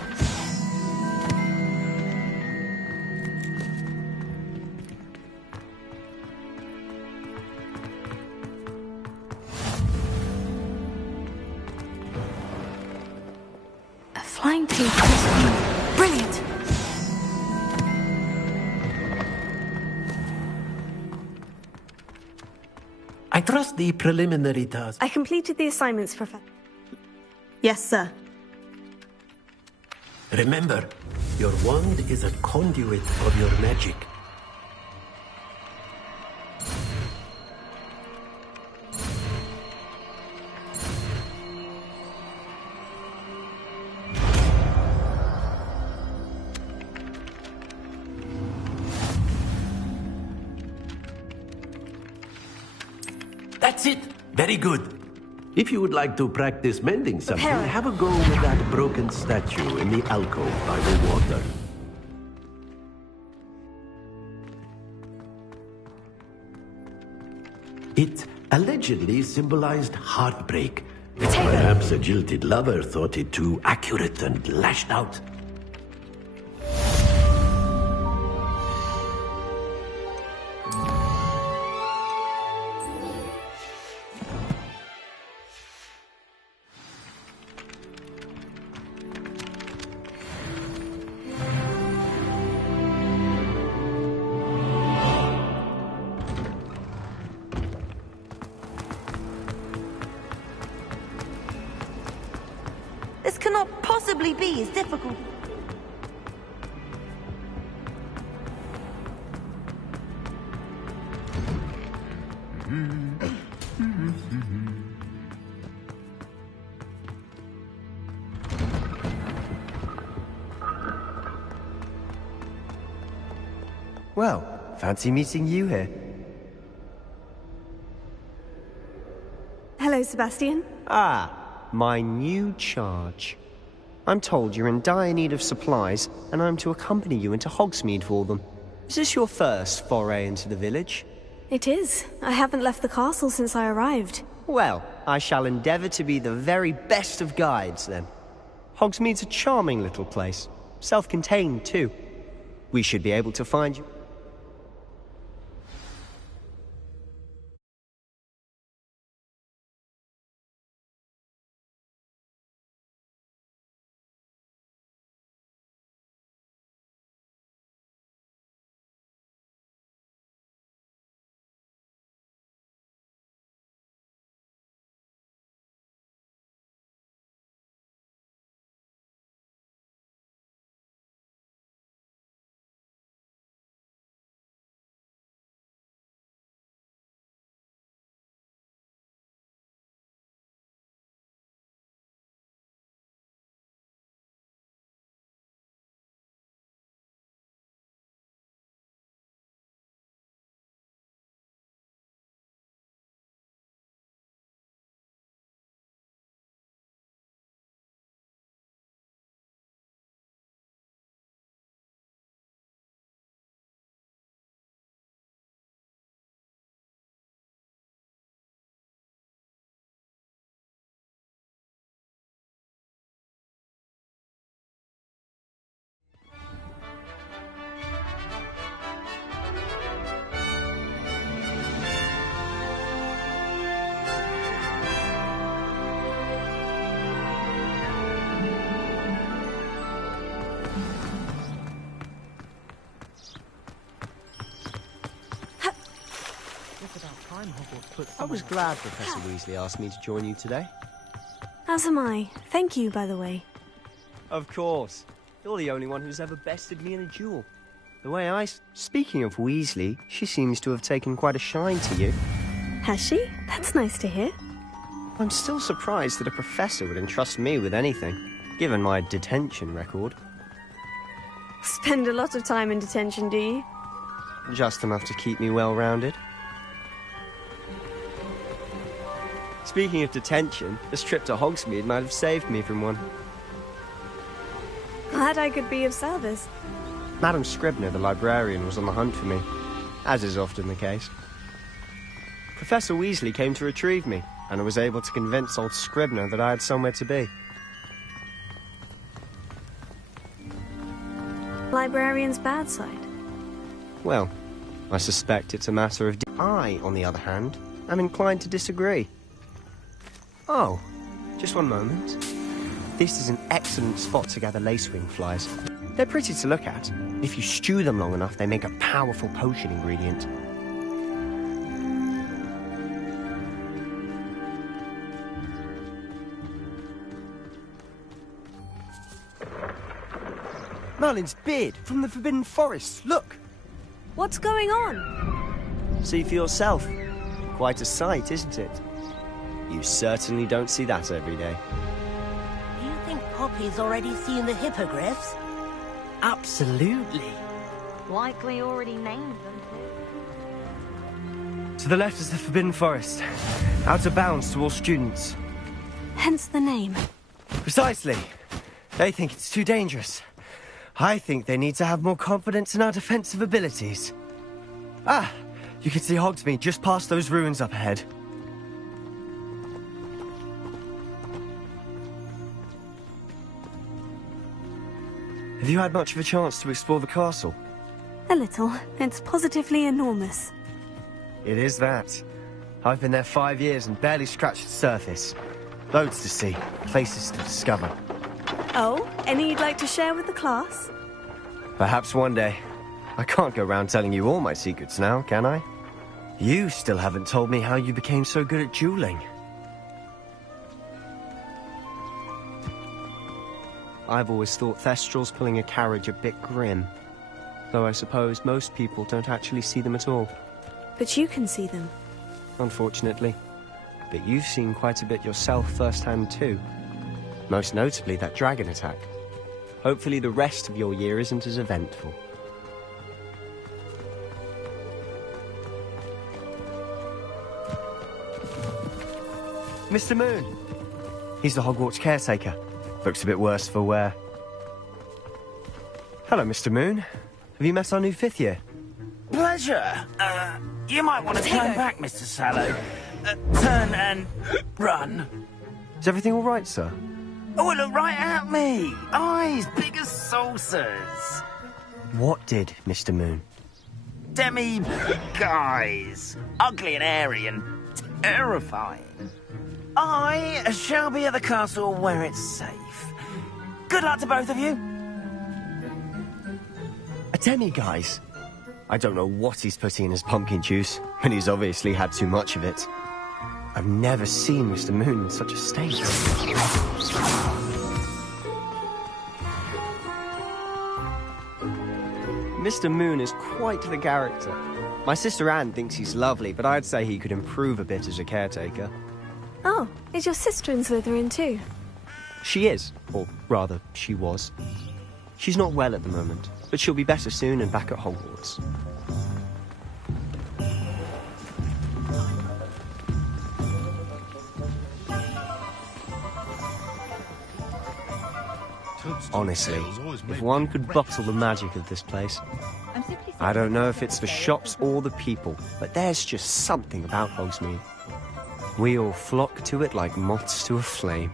A flying page. Brilliant. I trust the preliminary task. I completed the assignments, Professor. Yes, sir. Remember, your wand is a conduit of your magic. That's it! Very good. If you would like to practice mending something, have a go with that broken statue in the alcove by the water. It allegedly symbolized heartbreak. Perhaps a jilted lover thought it too accurate and lashed out. This cannot possibly be as difficult. Well, fancy meeting you here. Hello, Sebastian. Ah, my new charge. I'm told you're in dire need of supplies, and I'm to accompany you into Hogsmeade for them. Is this your first foray into the village? It is. I haven't left the castle since I arrived. Well, I shall endeavour to be the very best of guides, then. Hogsmeade's a charming little place. Self-contained, too. We should be able to find you... I was glad Professor Weasley asked me to join you today. As am I. Thank you, by the way. Of course. You're the only one who's ever bested me in a duel. The way I... Speaking of Weasley, she seems to have taken quite a shine to you. Has she? That's nice to hear. I'm still surprised that a professor would entrust me with anything, given my detention record. Spend a lot of time in detention, do you? Just enough to keep me well-rounded. Speaking of detention, this trip to Hogsmeade might have saved me from one. Glad I could be of service. Madam Scribner, the librarian, was on the hunt for me, as is often the case. Professor Weasley came to retrieve me, and I was able to convince old Scribner that I had somewhere to be. Librarian's bad side? Well, I suspect it's a matter of... I, on the other hand, am inclined to disagree. Oh, just one moment. This is an excellent spot to gather lacewing flies. They're pretty to look at. If you stew them long enough, they make a powerful potion ingredient. Merlin's beard from the Forbidden Forest. Look! What's going on? See for yourself. Quite a sight, isn't it? You certainly don't see that every day. Do you think Poppy's already seen the hippogriffs? Absolutely. Likely already named them. To the left is the Forbidden Forest. Out of bounds to all students. Hence the name. Precisely. They think it's too dangerous. I think they need to have more confidence in our defensive abilities. Ah, you can see Hogsmeade just past those ruins up ahead. Have you had much of a chance to explore the castle? A little. It's positively enormous. It is that. I've been there 5 years and barely scratched the surface. Loads to see, places to discover. Oh, any you'd like to share with the class? Perhaps one day. I can't go around telling you all my secrets now, can I? You still haven't told me how you became so good at dueling. I've always thought Thestrals pulling a carriage a bit grim. Though I suppose most people don't actually see them at all. But you can see them. Unfortunately. But you've seen quite a bit yourself firsthand too. Most notably that dragon attack. Hopefully the rest of your year isn't as eventful. Mr. Moon! He's the Hogwarts caretaker. Looks a bit worse for wear. Hello, Mr. Moon. Have you met our new 5th year? Pleasure. You might want to turn back, Mr. Sallow. Turn and run. Is everything all right, sir? Oh, look right at me. Eyes big as saucers. What did, Mr. Moon? Guys. Ugly and airy and terrifying. I shall be at the castle where it's safe. Good luck to both of you. A demi-guise? I don't know what he's putting in his pumpkin juice, but he's obviously had too much of it. I've never seen Mr. Moon in such a state. Mr. Moon is quite the character. My sister Anne thinks he's lovely, but I'd say he could improve a bit as a caretaker. Oh, is your sister in Slytherin too? She is, or rather, she was. She's not well at the moment, but she'll be better soon and back at Hogwarts. Honestly, if one could bottle the magic of this place. I don't know if it's the shops or the people, but there's just something about Hogsmeade. We all flock to it like moths to a flame.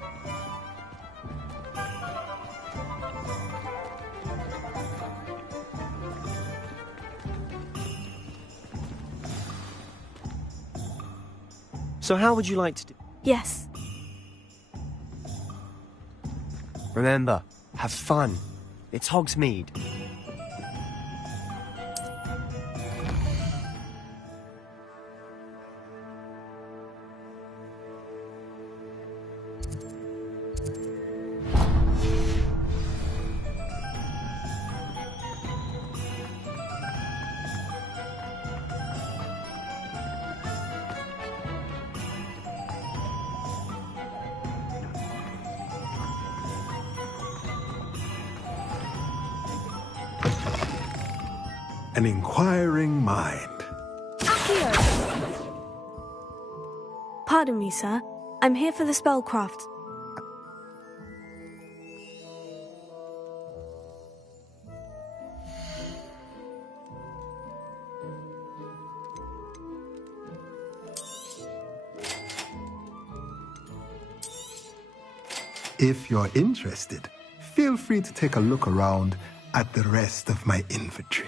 So how would you like to do? Yes. Remember, have fun. It's Hogsmeade. An inquiring mind. Pardon me, sir. I'm here for the spellcraft. If you're interested, feel free to take a look around at the rest of my inventory.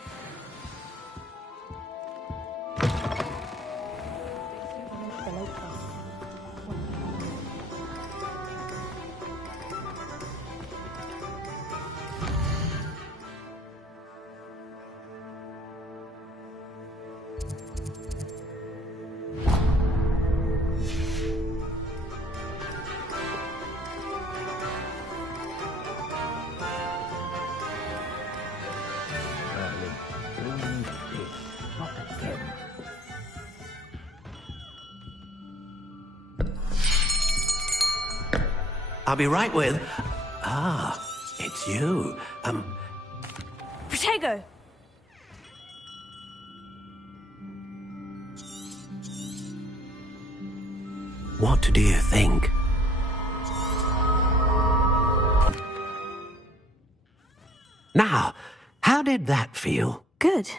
I'll be right with... Ah, it's you. Protego! What do you think? Now, how did that feel? Good.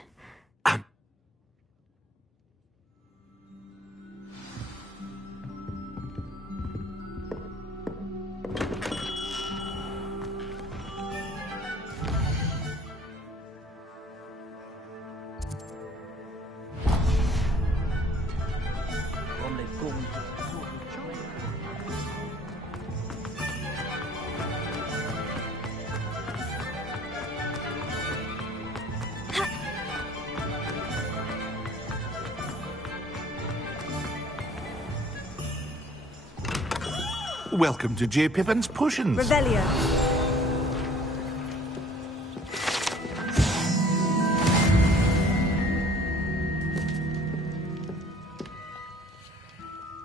Welcome to J. Pippin's Potions. Revelio.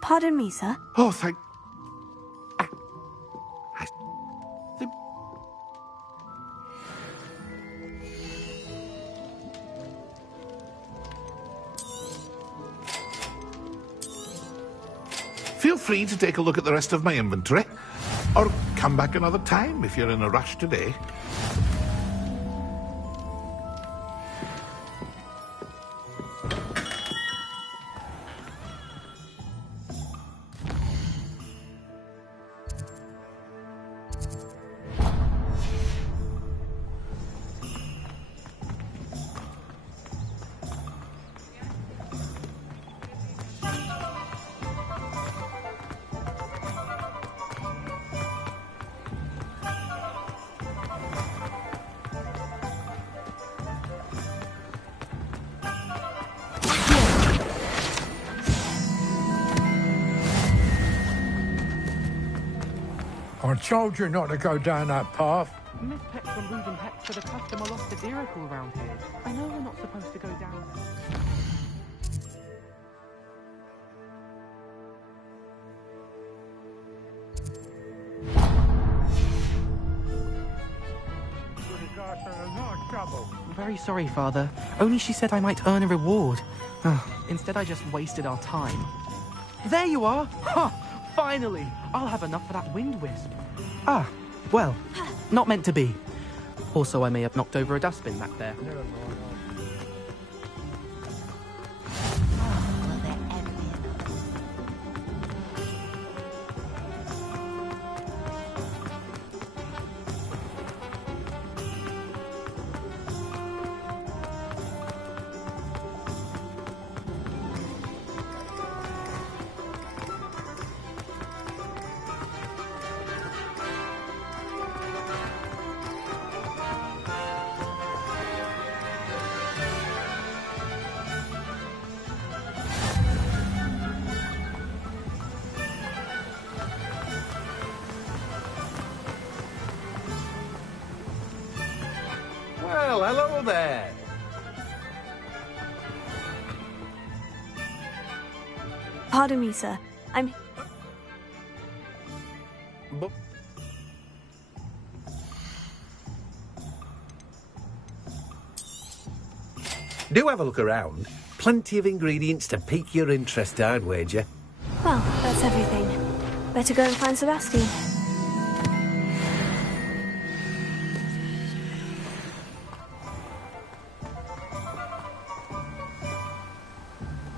Pardon me, sir. Oh, thank... Feel free to take a look at the rest of my inventory, or come back another time if you're in a rush today. I told you not to go down that path. Miss Peck's removing pets for the customer lost a miracle around here. I know we're not supposed to go down there. I'm very sorry, Father. Only she said I might earn a reward. Instead, I just wasted our time. There you are! Ha! Finally! I'll have enough for that wind wisp. Ah, well, not meant to be. Also, I may have knocked over a dustbin back there. Well, hello there. Pardon me, sir. I'm... Do have a look around. Plenty of ingredients to pique your interest, I'd wager. Well, that's everything. Better go and find Sebastian.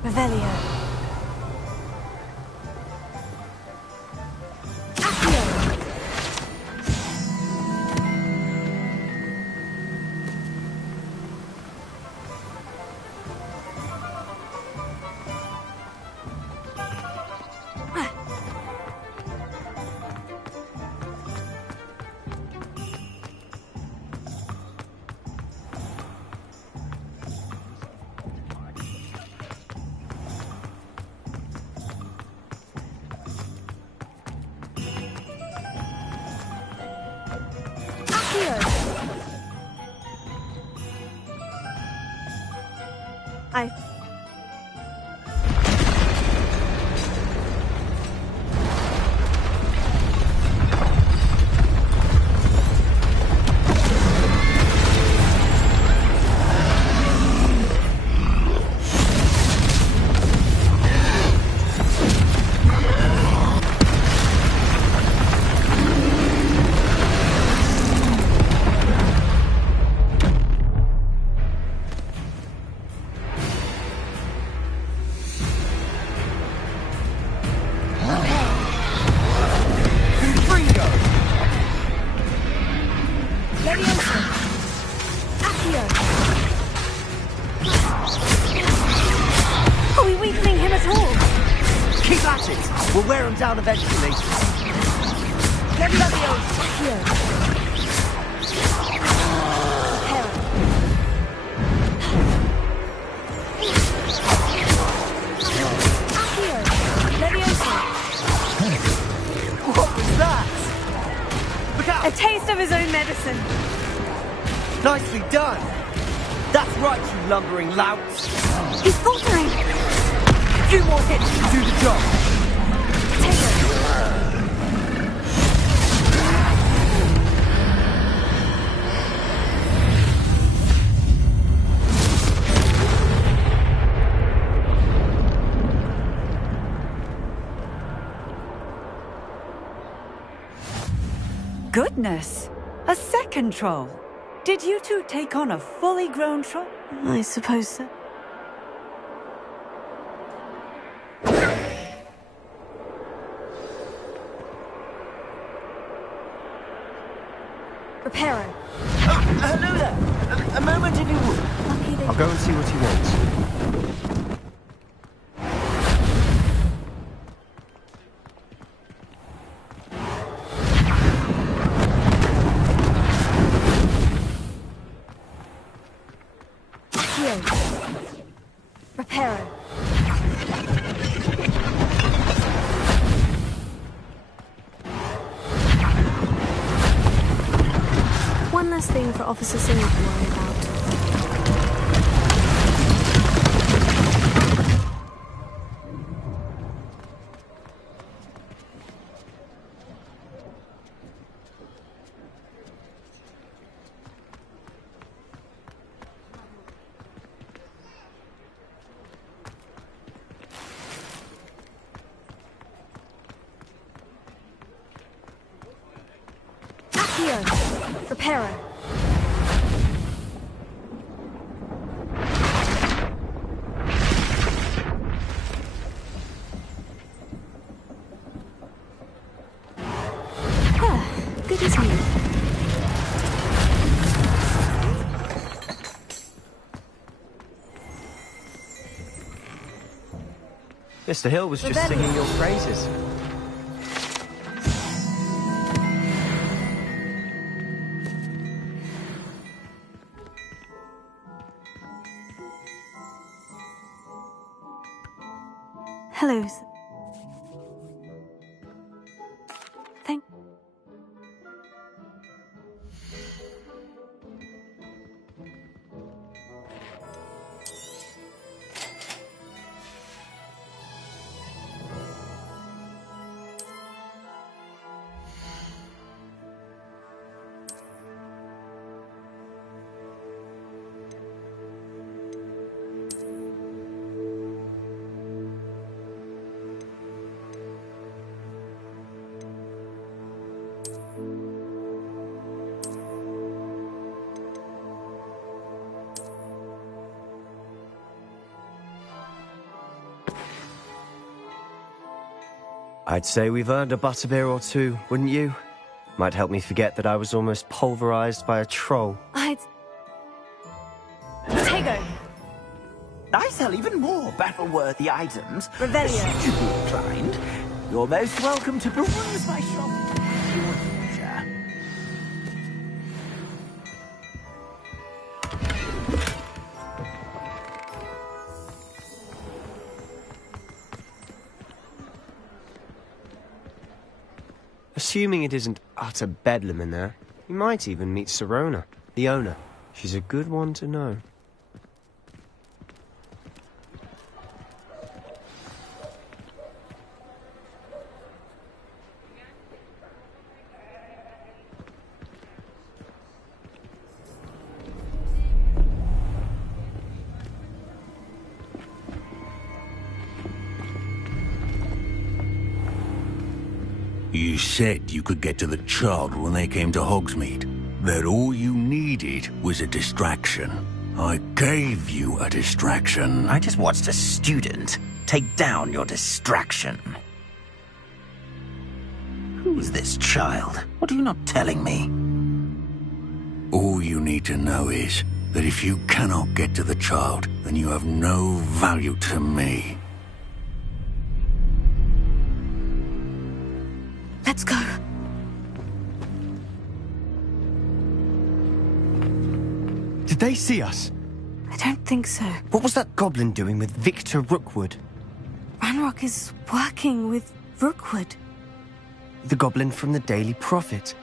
Revelio. it. We'll wear them down eventually. What was that? Look out! A taste of his own medicine. Nicely done. That's right, you lumbering louts. He's faltering. A few more hits to do the job. Goodness! A second troll. Did you two take on a fully grown troll? I suppose so. Reparo. Hello there. A moment if you would. I'll go and see what he wants. Reparo. One less thing for Officer Singer to worry about. Reparo. Good as new. Mr. Hill was just singing your praises. Hello, sir. Thank... I'd say we've earned a butterbeer or two, wouldn't you? Might help me forget that I was almost pulverized by a troll. Tego. I sell even more battle-worthy items. Revelio. Should you be inclined, you're most welcome to peruse my shop at your leisure. Assuming it isn't utter bedlam in there, you might even meet Sirona, the owner. She's a good one to know. You said you could get to the child when they came to Hogsmeade. That all you needed was a distraction. I gave you a distraction. I just watched a student take down your distraction. Who is this child? What are you not telling me? All you need to know is that if you cannot get to the child, then you have no value to me. Let's go. Did they see us? I don't think so. What was that goblin doing with Victor Rookwood? Ranrock is working with Rookwood. The goblin from the Daily Prophet.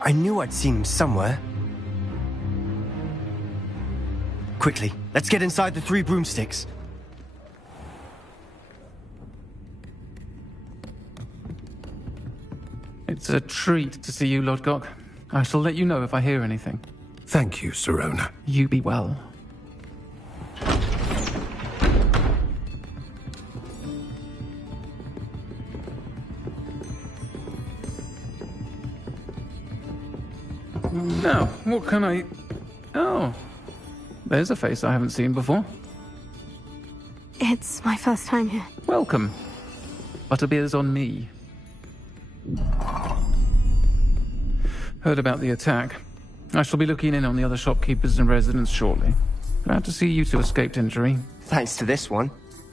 I knew I'd seen him somewhere. Quickly, let's get inside the 3 broomsticks. It's a treat to see you, Lodgok. I shall let you know if I hear anything. Thank you, Sirona. You be well. Now, what can I... Oh, there's a face I haven't seen before. It's my first time here. Welcome. Butterbeer's on me. Heard about the attack. I shall be looking in on the other shopkeepers and residents shortly. Glad to see you two escaped injury. Thanks to this one.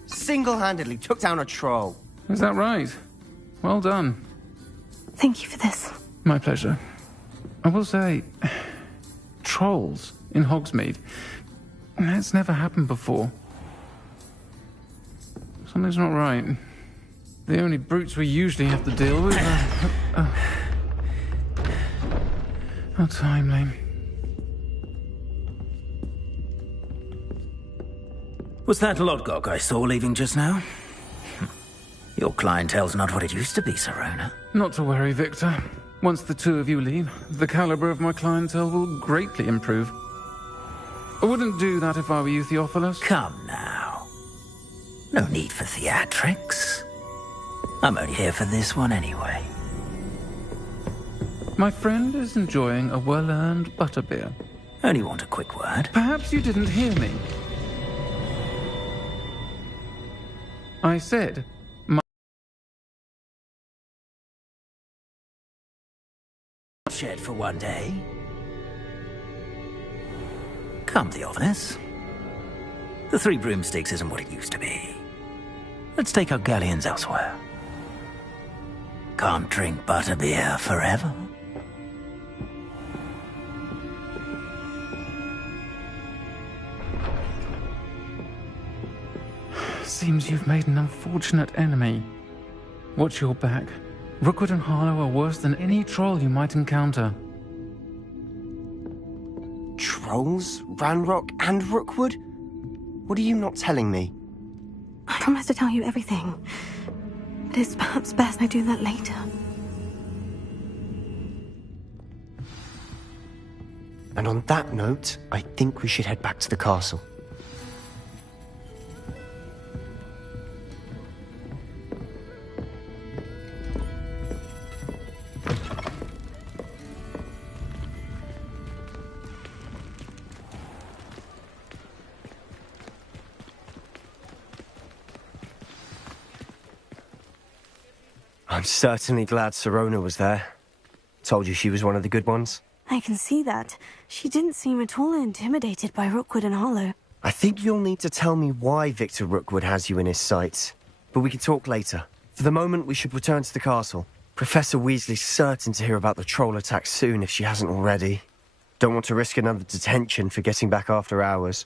Single-handedly took down a troll. Is that right? Well done. Thank you for this. My pleasure. I will say, trolls in Hogsmeade. That's never happened before. Something's not right. The only brutes we usually have to deal with are... How timely. Was that Lodgok I saw leaving just now? Your clientele's not what it used to be, Sirona. Not to worry, Victor. Once the 2 of you leave, the caliber of my clientele will greatly improve. I wouldn't do that if I were you, Theophilus. Come now. No need for theatrics. I'm only here for this one anyway. My friend is enjoying a well-earned butterbeer. Only want a quick word. Perhaps you didn't hear me. I said... Shed for one day. Come, Theophilus. The 3 broomsticks isn't what it used to be. Let's take our galleons elsewhere. Can't drink butterbeer forever. Seems you've made an unfortunate enemy. Watch your back. Rookwood and Harlow are worse than any troll you might encounter. Trolls? Ranrock and Rookwood? What are you not telling me? I promise to tell you everything. But it's perhaps best I do that later. And on that note, I think we should head back to the castle. I'm certainly glad Sirona was there. Told you she was one of the good ones. I can see that. She didn't seem at all intimidated by Rookwood and Harlow. I think you'll need to tell me why Victor Rookwood has you in his sights. But we can talk later. For the moment, we should return to the castle. Professor Weasley's certain to hear about the troll attack soon if she hasn't already. Don't want to risk another detention for getting back after hours.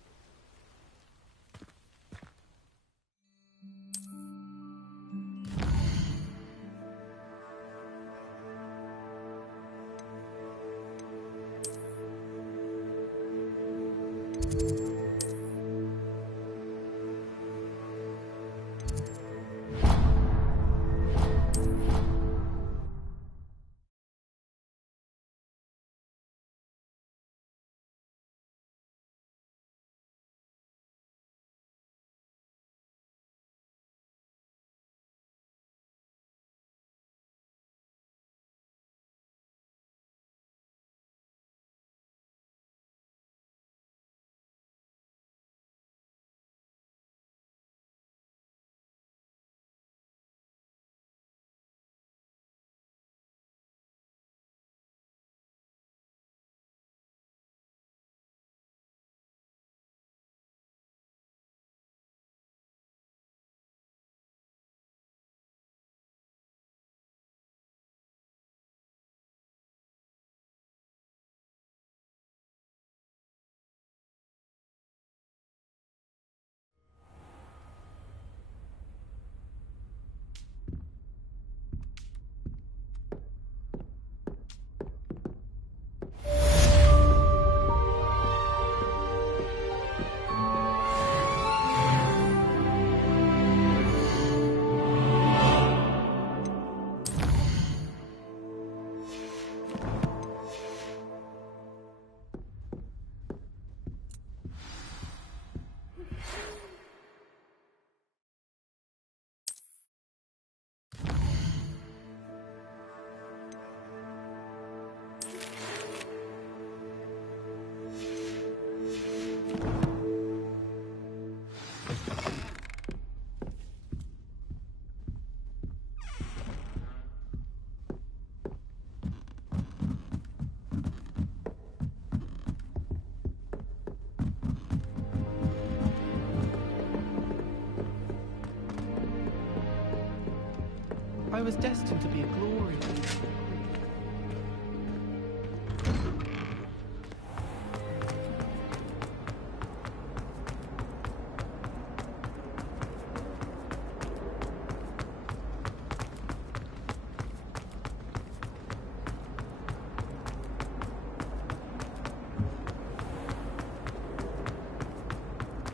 I was destined to be a glory.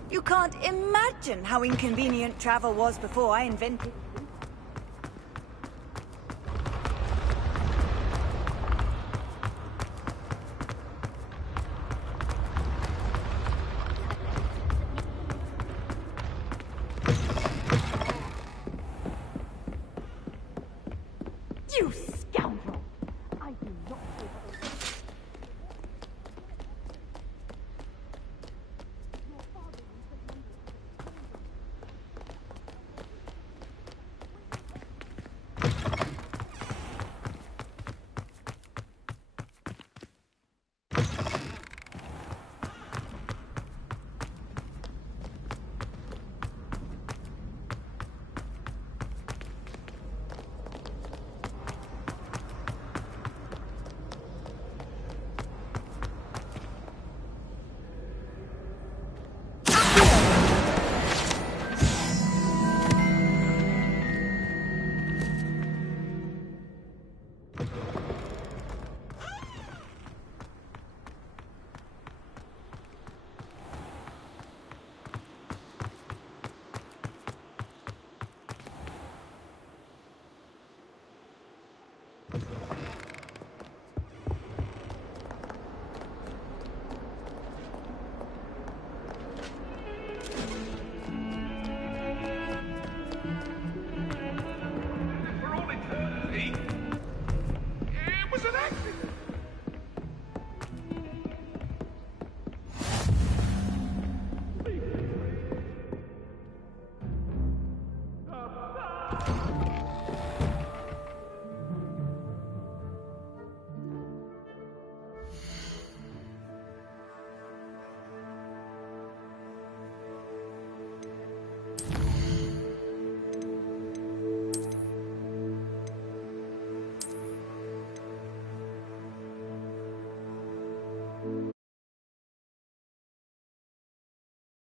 You can't imagine how inconvenient travel was before I invented. You scoundrel! I do not. It was an accident.